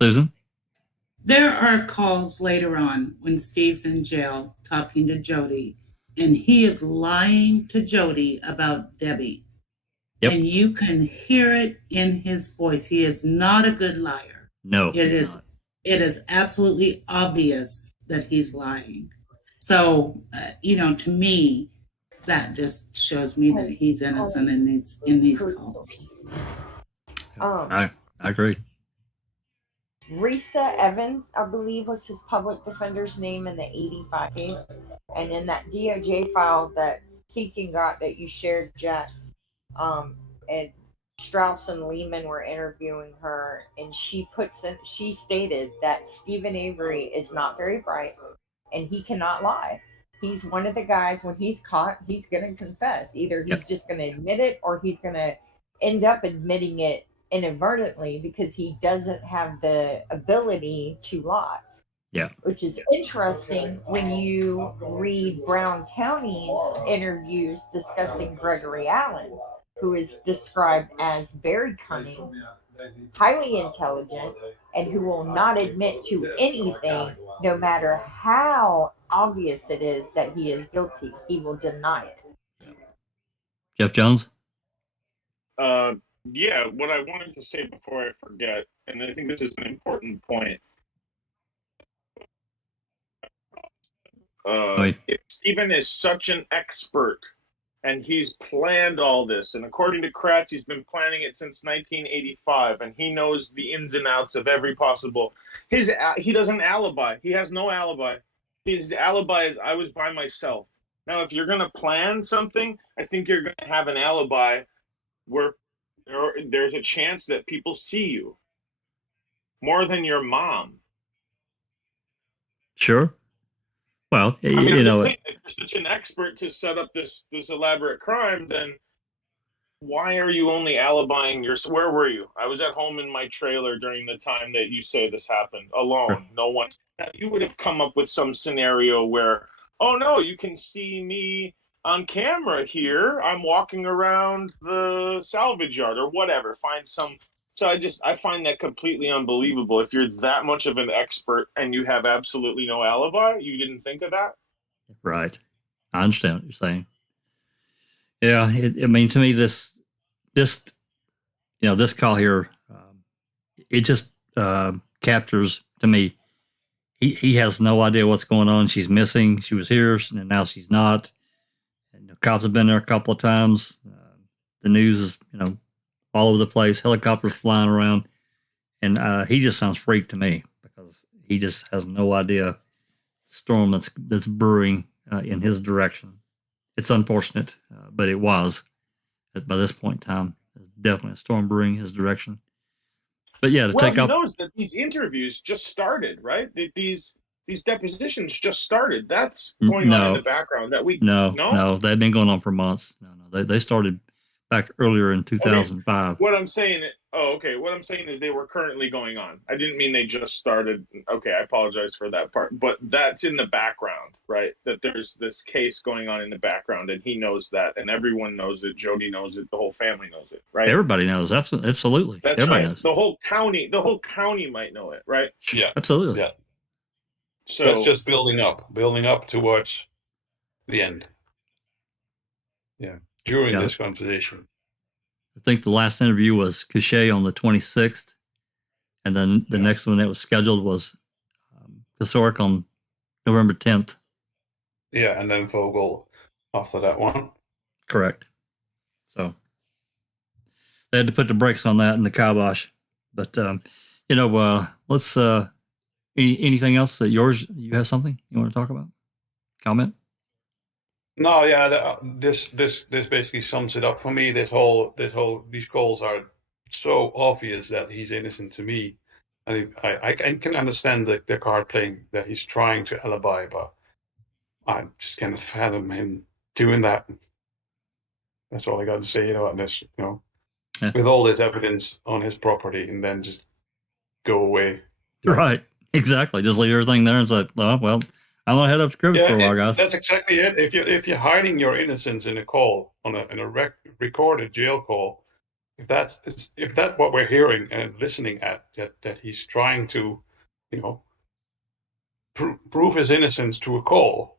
Susan? There are calls later on when Steve's in jail talking to Jody, and he is lying to Jody about Debbie. Yep. And you can hear it in his voice. He is not a good liar. No. It is absolutely obvious that he's lying. So, to me, that just shows me that he's innocent in these calls. I agree. Risa Evans, I believe, was his public defender's name in the 85 case. And in that DOJ file that Seeking got that you shared, Jess, and Strauss and Lehman were interviewing her, and she stated that Stephen Avery is not very bright and he cannot lie. He's one of the guys, when he's caught, he's going to confess. Either he's just going to admit it, or he's going to end up admitting it inadvertently because he doesn't have the ability to lie. Yeah. Which is interesting when you read Brown County's interviews discussing Gregory Allen, who is described as very cunning, highly intelligent, and who will not admit to anything, no matter how obvious it is that he is guilty. He will deny it. Jeff Jones? Yeah, what I wanted to say before I forget, and I think this is an important point. If Stephen is such an expert and he's planned all this, and according to Kratz, he's been planning it since 1985, and he knows the ins and outs of every possible. He doesn't alibi. He has no alibi. His alibi is, I was by myself. Now, if you're going to plan something, I think you're going to have an alibi where there's a chance that people see you more than your mom. Sure. Well, if you're such an expert to set up this elaborate crime, then why are you only alibying where were you? I was at home in my trailer during the time that you say this happened, alone, no one. Now, you would have come up with some scenario where, oh no, you can see me on camera here. I'm walking around the salvage yard or whatever. Find some So I find that completely unbelievable. If you're that much of an expert and you have absolutely no alibi, you didn't think of that? Right. I understand what you're saying. Yeah, I mean, to me, this call here, it just captures to me. He has no idea what's going on. She's missing. She was here, and now she's not. And the cops have been there a couple of times. The news is, all over the place. Helicopters flying around, and he just sounds freaked to me because he just has no idea storm that's brewing in his direction. It's unfortunate, but it was by this point in time. Definitely a storm brewing his direction. But yeah, he knows that these interviews just started, right? These depositions just started. That's going on in the background. No, they've been going on for months. No, they started back earlier in 2005. Okay. What I'm saying is they were currently going on. I didn't mean they just started. Okay, I apologize for that part. But that's in the background, right? That there's this case going on in the background, and he knows that, and everyone knows it. Jody knows it. The whole family knows it, right? Everybody knows. Absolutely. That's Everybody right. knows. The whole county might know it, right? Yeah. Absolutely. Yeah. So it's just building up towards the end. Yeah. During this conversation. I think the last interview was Cachet on the 26th. And then the next one that was scheduled was Kasork on November 10th. Yeah, and then Vogel after that one. Correct. So they had to put the brakes on that in the kibosh. But, let's, anything else that you have something you want to talk about? Comment? No, yeah, this basically sums it up for me. These calls are so obvious that he's innocent to me. I can understand the card playing that he's trying to alibi, but I just can't fathom him doing that. That's all I got to say about this, with all this evidence on his property and then just go away. Right. Exactly. Just leave everything there and say, oh, well, I'm gonna head up to Cribs for a while, guys. That's exactly it. If you're hiding your innocence in a call in a recorded jail call, if that's what we're hearing and listening at, that he's trying to, prove his innocence to a call,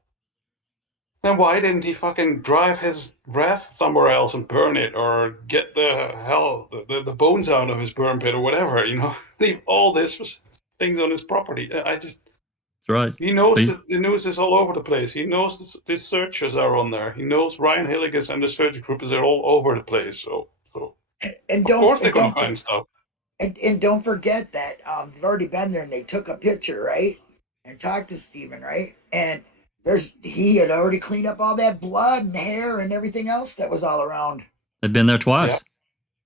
then why didn't he fucking drive his RAV somewhere else and burn it, or get the bones out of his burn pit or whatever? Leave all this things on his property. Right. He knows the news is all over the place. He knows the searchers are on there. He knows Ryan Hilligas and the search group is all over the place. So of course they're going to find stuff. And don't forget that they've already been there and they took a picture, right? And talked to Steven, right? And he had already cleaned up all that blood and hair and everything else that was all around. They've been there twice.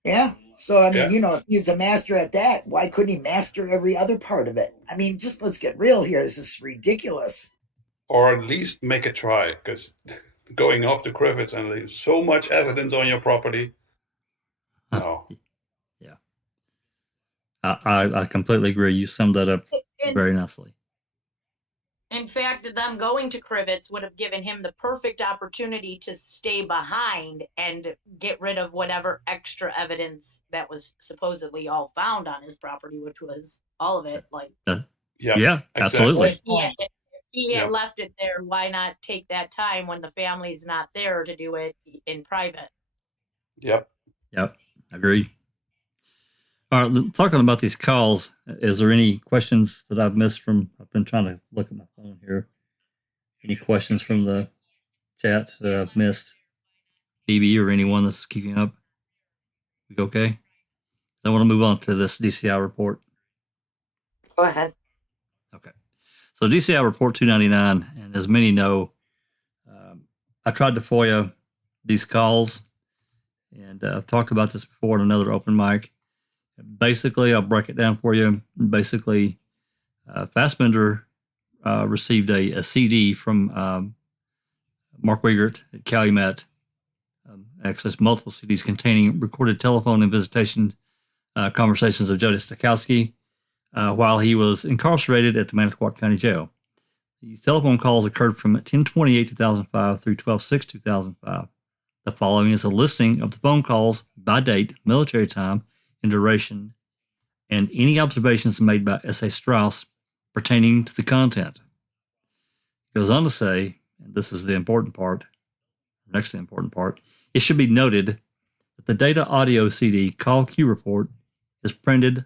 Yeah. So, I mean, if he's a master at that, why couldn't he master every other part of it? I mean, just let's get real here. This is ridiculous. Or at least make a try, because going off the Crivets and there's so much evidence on your property. No. Yeah. I completely agree. You summed that up very nicely. In fact, them going to Crivets would have given him the perfect opportunity to stay behind and get rid of whatever extra evidence that was supposedly all found on his property, which was all of it. Yeah, absolutely. If he had left it there, why not take that time when the family's not there to do it in private? Yep. Agreed. All right, talking about these calls, is there any questions that I've missed from? I've been trying to look at my phone here. Any questions from the chat that I've missed? BB or anyone that's keeping up? We okay? I want to move on to this DCI report. Go ahead. Okay. So DCI report 299, and as many know, I tried to FOIA these calls, and I've talked about this before in another open mic. Basically, I'll break it down for you. Basically, Fassbender received a CD from Mark Wiegert at Calumet. Accessed multiple CDs containing recorded telephone and visitation conversations of Jody Stokowski while he was incarcerated at the Manitowoc County Jail. These telephone calls occurred from 10/28/2005 through 12/6/2005. The following is a listing of the phone calls by date, military time, and duration and any observations made by S.A. Strauss pertaining to the content. It goes on to say, and this is the important part, next to the important part, it should be noted that the data audio CD call queue report is printed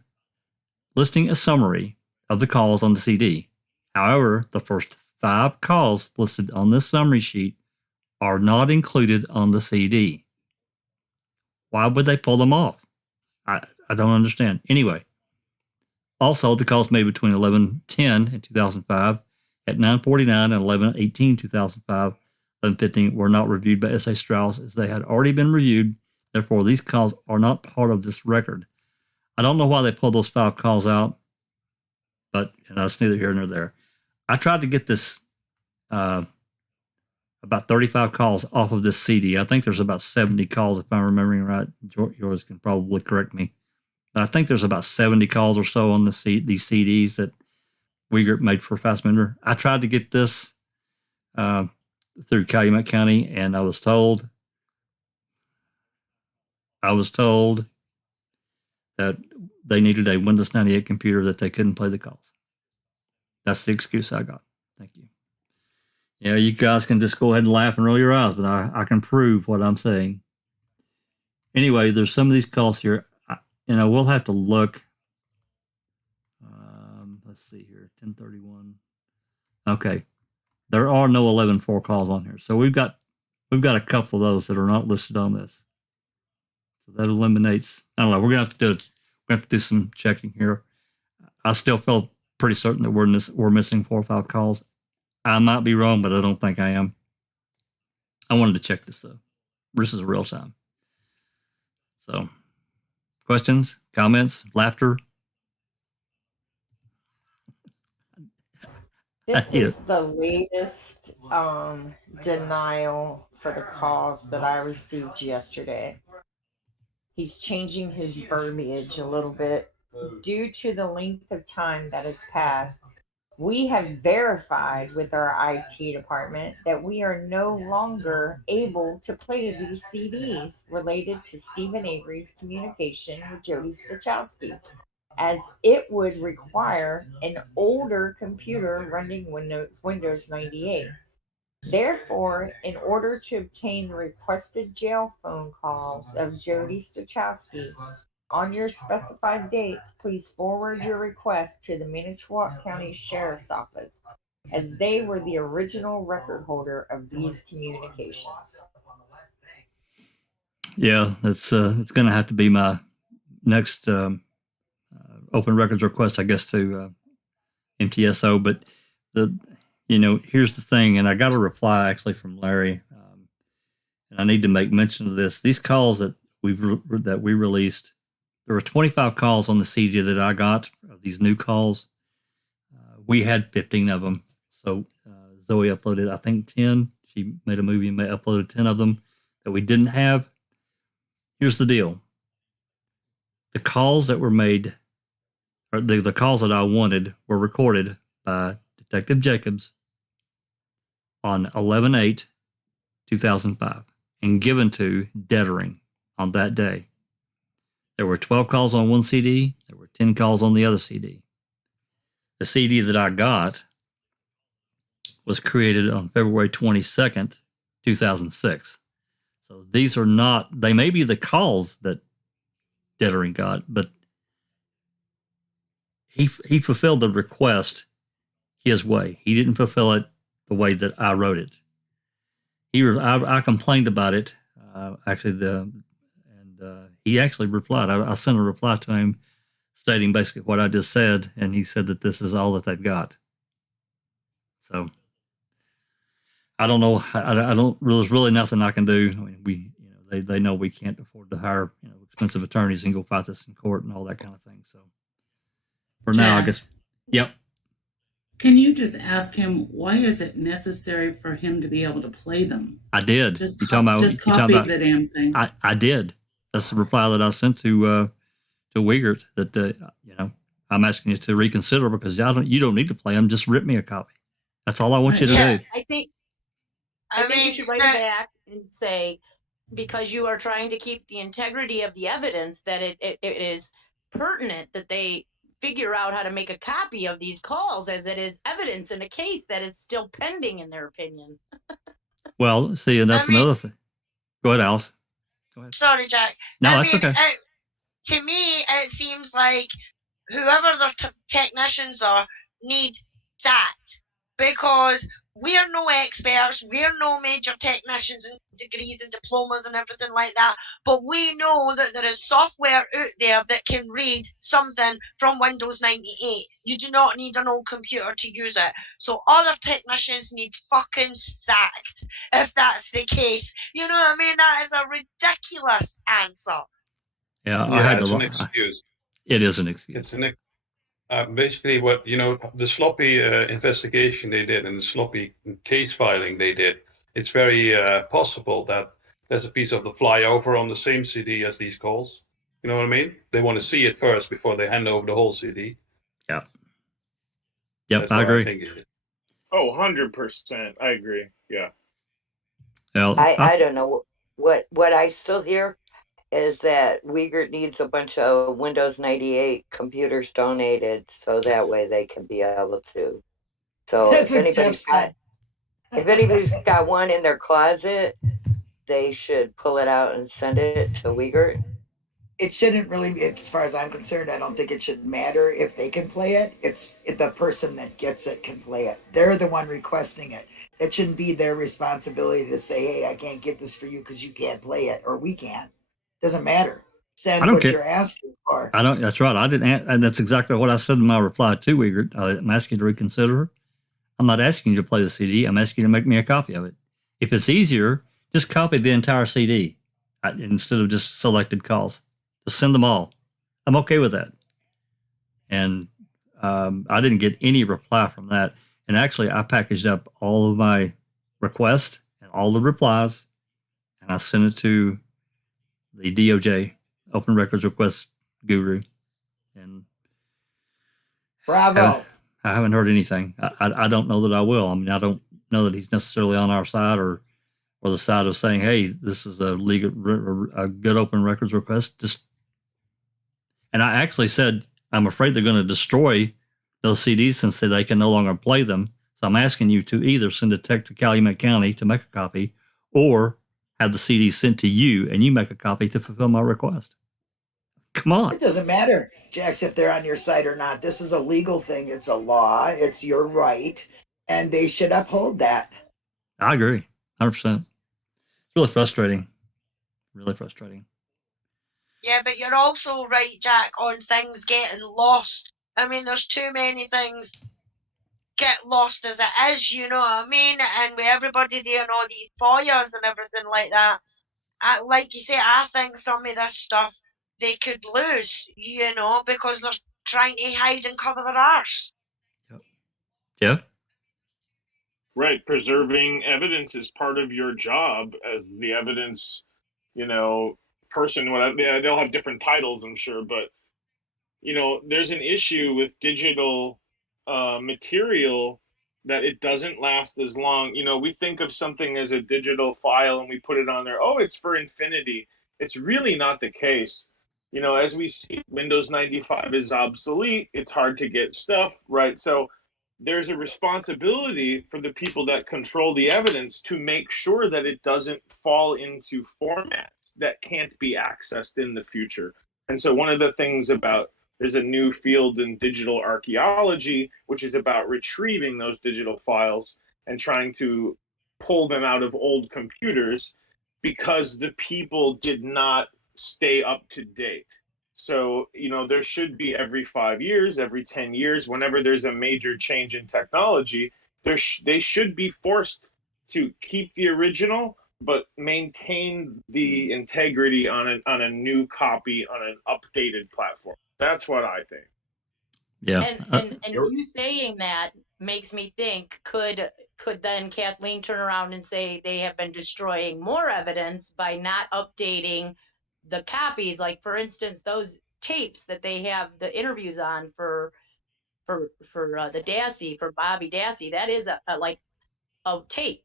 listing a summary of the calls on the CD. However, the first 5 calls listed on this summary sheet are not included on the CD. Why would they pull them off? I don't understand. Anyway, also the calls made between 11:10 and 2005 at 9:49 and 11:18 2005, 11:15 were not reviewed by S.A. Strauss as they had already been reviewed. Therefore, these calls are not part of this record. I don't know why they pulled those 5 calls out, but that's neither here nor there. I tried to get this about 35 calls off of this CD. I think there's about 70 calls, if I'm remembering right. Yours can probably correct me. But I think there's about 70 calls or so on these CDs that Weigert made for Fassbender. I tried to get this through Calumet County, and I was told that they needed a Windows 98 computer, that they couldn't play the calls. That's the excuse I got. Thank you. Yeah, you guys can just go ahead and laugh and roll your eyes, but I can prove what I'm saying. Anyway, there's some of these calls here. We'll have to look. Let's see here, 1031. Okay, there are no 11.4 calls on here, so we've got a couple of those that are not listed on this. So that eliminates. I don't know. We're gonna have to do some checking here. I still feel pretty certain that we're missing 4 or 5 calls. I might be wrong, but I don't think I am. I wanted to check this though. This is real time. So, questions, comments, laughter. This is the latest denial for the calls that I received yesterday. He's changing his verbiage a little bit. Due to the length of time that has passed, we have verified with our IT department that we are no longer able to play these CDs related to Stephen Avery's communication with Jody Stachowski, as it would require an older computer running Windows 98. Therefore, in order to obtain the requested jail phone calls of Jody Stachowski on your specified dates, please forward your request to the Manitowoc County Sheriff's Office, as they were the original record holder of these communications. Yeah, it's going to have to be my next open records request, I guess, to MTSO. But here's the thing, and I got a reply actually from Larry, and I need to make mention of this. These calls that we released, there were 25 calls on the CD that I got of these new calls. We had 15 of them. So Zoe uploaded, I think, 10. She made a movie and uploaded 10 of them that we didn't have. Here's the deal. The calls that were made, or the calls that I wanted, were recorded by Detective Jacobs on 11/8/2005 and given to Dettering on that day. There were 12 calls on one CD. There were 10 calls on the other CD. The CD that I got was created on February 22nd, 2006. So these are not, they may be the calls that Dettering got, but he fulfilled the request his way. He didn't fulfill it the way that I wrote it. I complained about it, he actually replied. I sent a reply to him stating basically what I just said, and he said that this is all that they've got. So I don't know. There's really nothing I can do. I mean, they know we can't afford to hire expensive attorneys and go fight this in court and all that kind of thing. So for now, I guess. Yep. Can you just ask him, why is it necessary for him to be able to play them? I did. Just copy the damn thing. I did. That's the reply that I sent to Weigert, that I'm asking you to reconsider because you don't need to play them. Just rip me a copy. That's all I want you to do. I think you should write it back and say, because you are trying to keep the integrity of the evidence, that it is pertinent that they figure out how to make a copy of these calls, as it is evidence in a case that is still pending, in their opinion. Well, see, and that's another thing. Go ahead, Alice. Go ahead. Sorry, Jack. No, that's okay. To me, it seems like whoever their technicians are need sacked, because we're no experts, we're no major technicians and degrees and diplomas and everything like that, but we know that there is software out there that can read something from Windows 98. You do not need an old computer to use it. So other technicians need fucking sacked if that's the case. You know what I mean? That is a ridiculous answer. Yeah, I had it's to an excuse. It is an excuse. It's an basically what the sloppy investigation they did and the sloppy case filing they did. It's very possible that there's a piece of the flyover on the same CD as these calls. You know what I mean? They want to see it first before they hand over the whole CD. Yeah. Yep, That's I what agree. I think it is. Oh, 100%. I agree. Yeah. Well, I don't know what I still hear is that Uyghur needs a bunch of Windows 98 computers donated so that way they can be able to. So That's if what anybody's got one in their closet, they should pull it out and send it to Uyghur. It shouldn't really, as far as I'm concerned, I don't think it should matter if they can play it. It's the person that gets it can play it. They're the one requesting it. It shouldn't be their responsibility to say, hey, I can't get this for you because you can't play it, or we can't. Doesn't matter. Send what you're asking for. I don't. That's right. I didn't. And that's exactly what I said in my reply to Uyghur. I'm asking you to reconsider. I'm not asking you to play the CD. I'm asking you to make me a copy of it. If it's easier, just copy the entire CD instead of just selected calls. Just send them all. I'm okay with that. And I didn't get any reply from that. And actually, I packaged up all of my requests and all the replies, and I sent it to the DOJ, Open Records Request Guru. And bravo. I haven't heard anything. I don't know that I will. I mean, I don't know that he's necessarily on our side or the side of saying, hey, this is a good open records request. And I actually said, I'm afraid they're going to destroy those CDs since they can no longer play them. So I'm asking you to either send a tech to Calumet County to make a copy or have the CD sent to you and you make a copy to fulfill my request. Come on. It doesn't matter, Jax, if they're on your side or not. This is a legal thing. It's a law. It's your right. And they should uphold that. I agree. 100%. It's really frustrating. Really frustrating. Yeah, but you're also right, Jack, on things getting lost. I mean, there's too many things get lost as it is, you know what I mean? And with everybody doing all these FOIAs and everything like that, like you say, I think some of this stuff they could lose, you know, because they're trying to hide and cover their arse. Yeah. Right. Preserving evidence is part of your job as the evidence, person. They'll have different titles, I'm sure, but, there's an issue with digital material that it doesn't last as long. We think of something as a digital file and we put it on there. Oh, it's for infinity. It's really not the case. As we see, Windows 95 is obsolete. It's hard to get stuff, right? So there's a responsibility for the people that control the evidence to make sure that it doesn't fall into formats that can't be accessed in the future. And so one of the things there's a new field in digital archaeology, which is about retrieving those digital files and trying to pull them out of old computers because the people did not stay up to date. So, there should be every 5 years, every 10 years, whenever there's a major change in technology, they should be forced to keep the original, but maintain the integrity on a new copy on an updated platform. That's what I think. Yeah. And you saying that makes me think, could then Kathleen turn around and say they have been destroying more evidence by not updating the copies? Like, for instance, those tapes that they have the interviews on for the Dassey, for Bobby Dassey, that is a tape.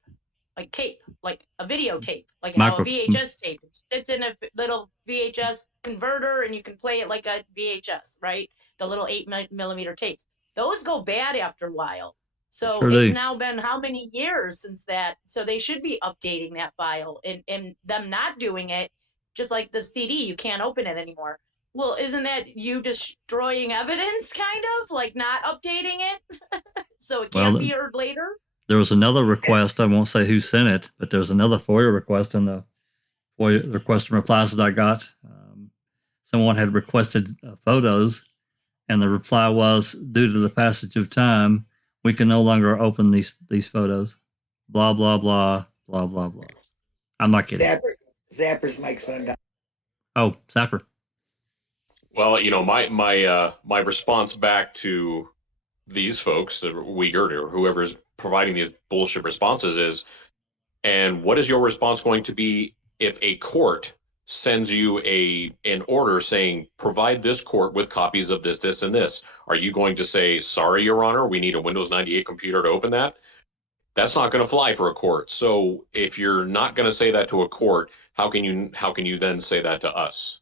like tape, like a videotape, like how Micro. a VHS tape sits in a little VHS converter and you can play it like a VHS, right? The little 8mm tapes. Those go bad after a while. So Sure it's do. now been how many years since that? So they should be updating that file, and them not doing it, just like the CD, you can't open it anymore. Well, isn't that you destroying evidence, kind of? Like not updating it? So it can't be heard later? There was another request. I won't say who sent it, but there was another FOIA request in the FOIA request and replies that I got. Someone had requested photos, and the reply was, due to the passage of time, we can no longer open these photos. Blah, blah, blah, blah, blah, blah. I'm not kidding. Zapper's mic's undone. Oh, Zapper. Well, my response back to these folks, the Uyghur or whoever is providing these bullshit responses is, and what is your response going to be if a court sends you an order saying, provide this court with copies of this, this, and this? Are you going to say, sorry, Your Honor, we need a Windows 98 computer to open that? That's not going to fly for a court. So if you're not going to say that to a court, how can you then say that to us?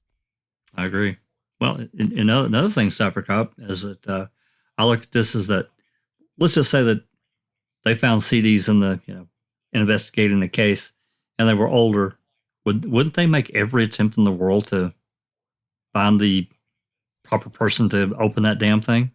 I agree. Well, another thing, Cypher Cop, is that I look at this as that, let's just say that they found CDs in the, investigating the case, and they were older. Wouldn't they make every attempt in the world to find the proper person to open that damn thing?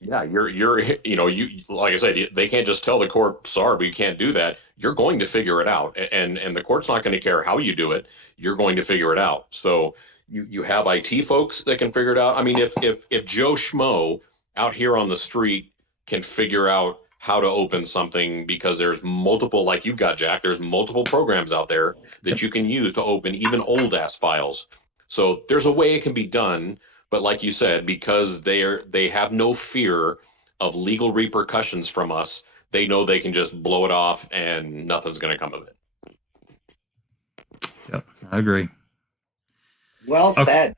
Yeah, you like I said, they can't just tell the court, sorry, but you can't do that. You're going to figure it out, and the court's not going to care how you do it. You're going to figure it out. So you have IT folks that can figure it out. I mean, if Joe Schmo out here on the street can figure out how to open something, because there's multiple, like you've got, Jack, there's multiple programs out there that you can use to open even old ass files. So there's a way it can be done. But like you said, because they have no fear of legal repercussions from us, they know they can just blow it off and nothing's going to come of it. Yep, I agree. Well said.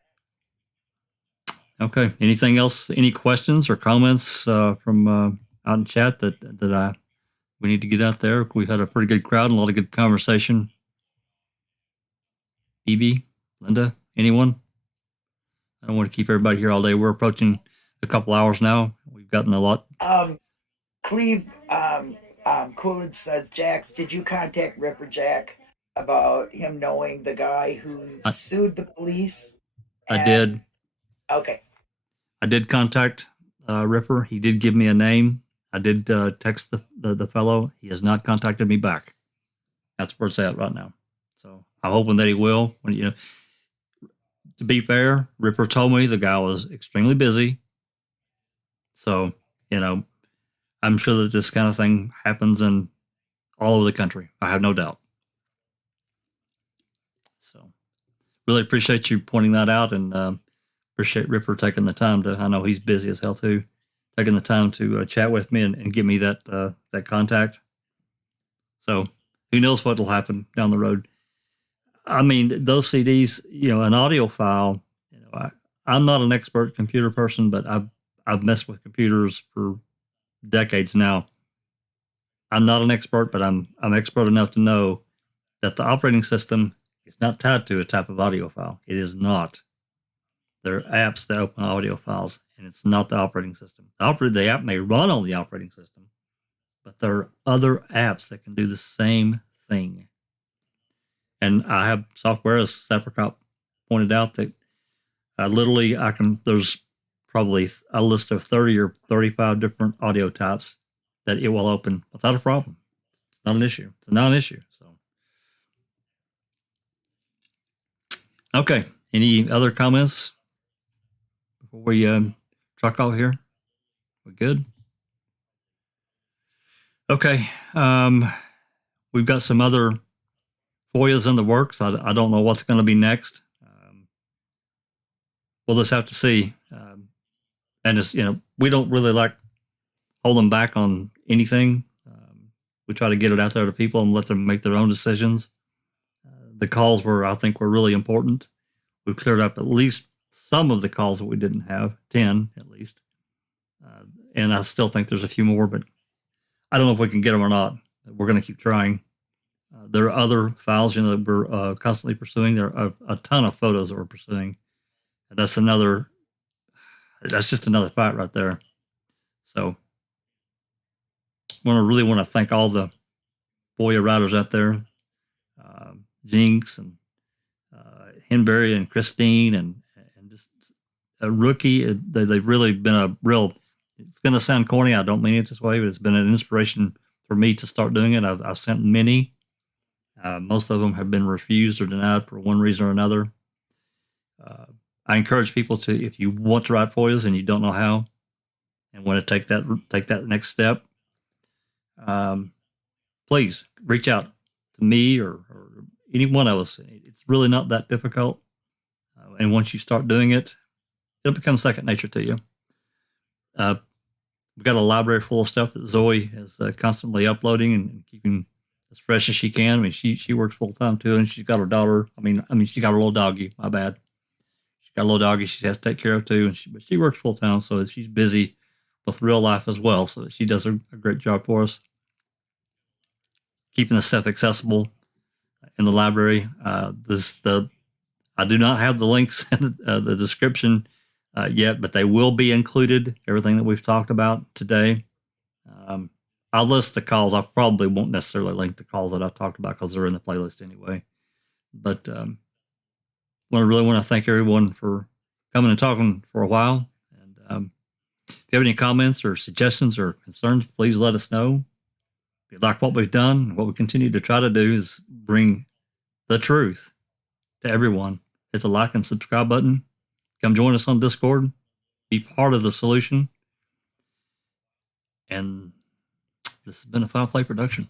Okay. Anything else? Any questions or comments from out in chat that we need to get out there? We had a pretty good crowd and a lot of good conversation. Evie, Linda, anyone? I don't want to keep everybody here all day. We're approaching a couple hours now. We've gotten a lot. Cleve, Coolidge says, Jax, did you contact Ripper Jack about him knowing the guy who sued the police? I did. Okay. I did contact Ripper. He did give me a name. I did text the fellow. He has not contacted me back. That's where it's at right now. So I'm hoping that he will. To be fair, Ripper told me the guy was extremely busy. So, I'm sure that this kind of thing happens in all over the country. I have no doubt. So, really appreciate you pointing that out, and appreciate Ripper taking the time to, I know he's busy as hell too, taking the time to chat with me and give me that contact. So, who knows what will happen down the road. I mean, those CDs, an audio file, I'm not an expert computer person, but I've messed with computers for decades now. I'm not an expert, but I'm expert enough to know that the operating system is not tied to a type of audio file. It is not. There are apps that open audio files, and it's not the operating system. The app may run on the operating system, but there are other apps that can do the same thing. And I have software, as Sapricop pointed out, that literally there's probably a list of 30 or 35 different audio types that it will open without a problem. It's not an issue. It's a non-issue. So, okay. Any other comments before we truck out here? We're good? Okay. We've got some other FOIA's in the works. I don't know what's going to be next. We'll just have to see. And it's, we don't really like holding back on anything. We try to get it out there to people and let them make their own decisions. The calls I think were really important. We've cleared up at least some of the calls that we didn't have, 10 at least. And I still think there's a few more, but I don't know if we can get them or not. we're going to keep trying. There are other files, that we're constantly pursuing. There are a ton of photos that we're pursuing. And that's just another fight right there. So really want to thank all the FOIA writers out there, Jinx and Henberry and Christine and just a rookie. They've really been a real, it's going to sound corny. I don't mean it this way, but it's been an inspiration for me to start doing it. I've sent many. Most of them have been refused or denied for one reason or another. I encourage people to, if you want to write FOIAs and you don't know how and want to take that next step, please reach out to me or any one of us. It's really not that difficult. And once you start doing it, it'll become second nature to you. We've got a library full of stuff that Zoe is constantly uploading and keeping as fresh as she can. I mean, she works full time too, and she's got her daughter. I mean, she's got her little doggy. My bad. She's got a little doggy she has to take care of too, but she works full time, so she's busy with real life as well. So she does a great job for us, keeping the stuff accessible in the library. I do not have the links in the description yet, but they will be included. Everything that we've talked about today. I'll list the calls. I probably won't necessarily link the calls that I've talked about because they're in the playlist anyway. But really want to thank everyone for coming and talking for a while. And if you have any comments or suggestions or concerns, please let us know. If you like what we've done, what we continue to try to do is bring the truth to everyone. Hit the like and subscribe button. Come join us on Discord. Be part of the solution. And this has been a Foul Play production.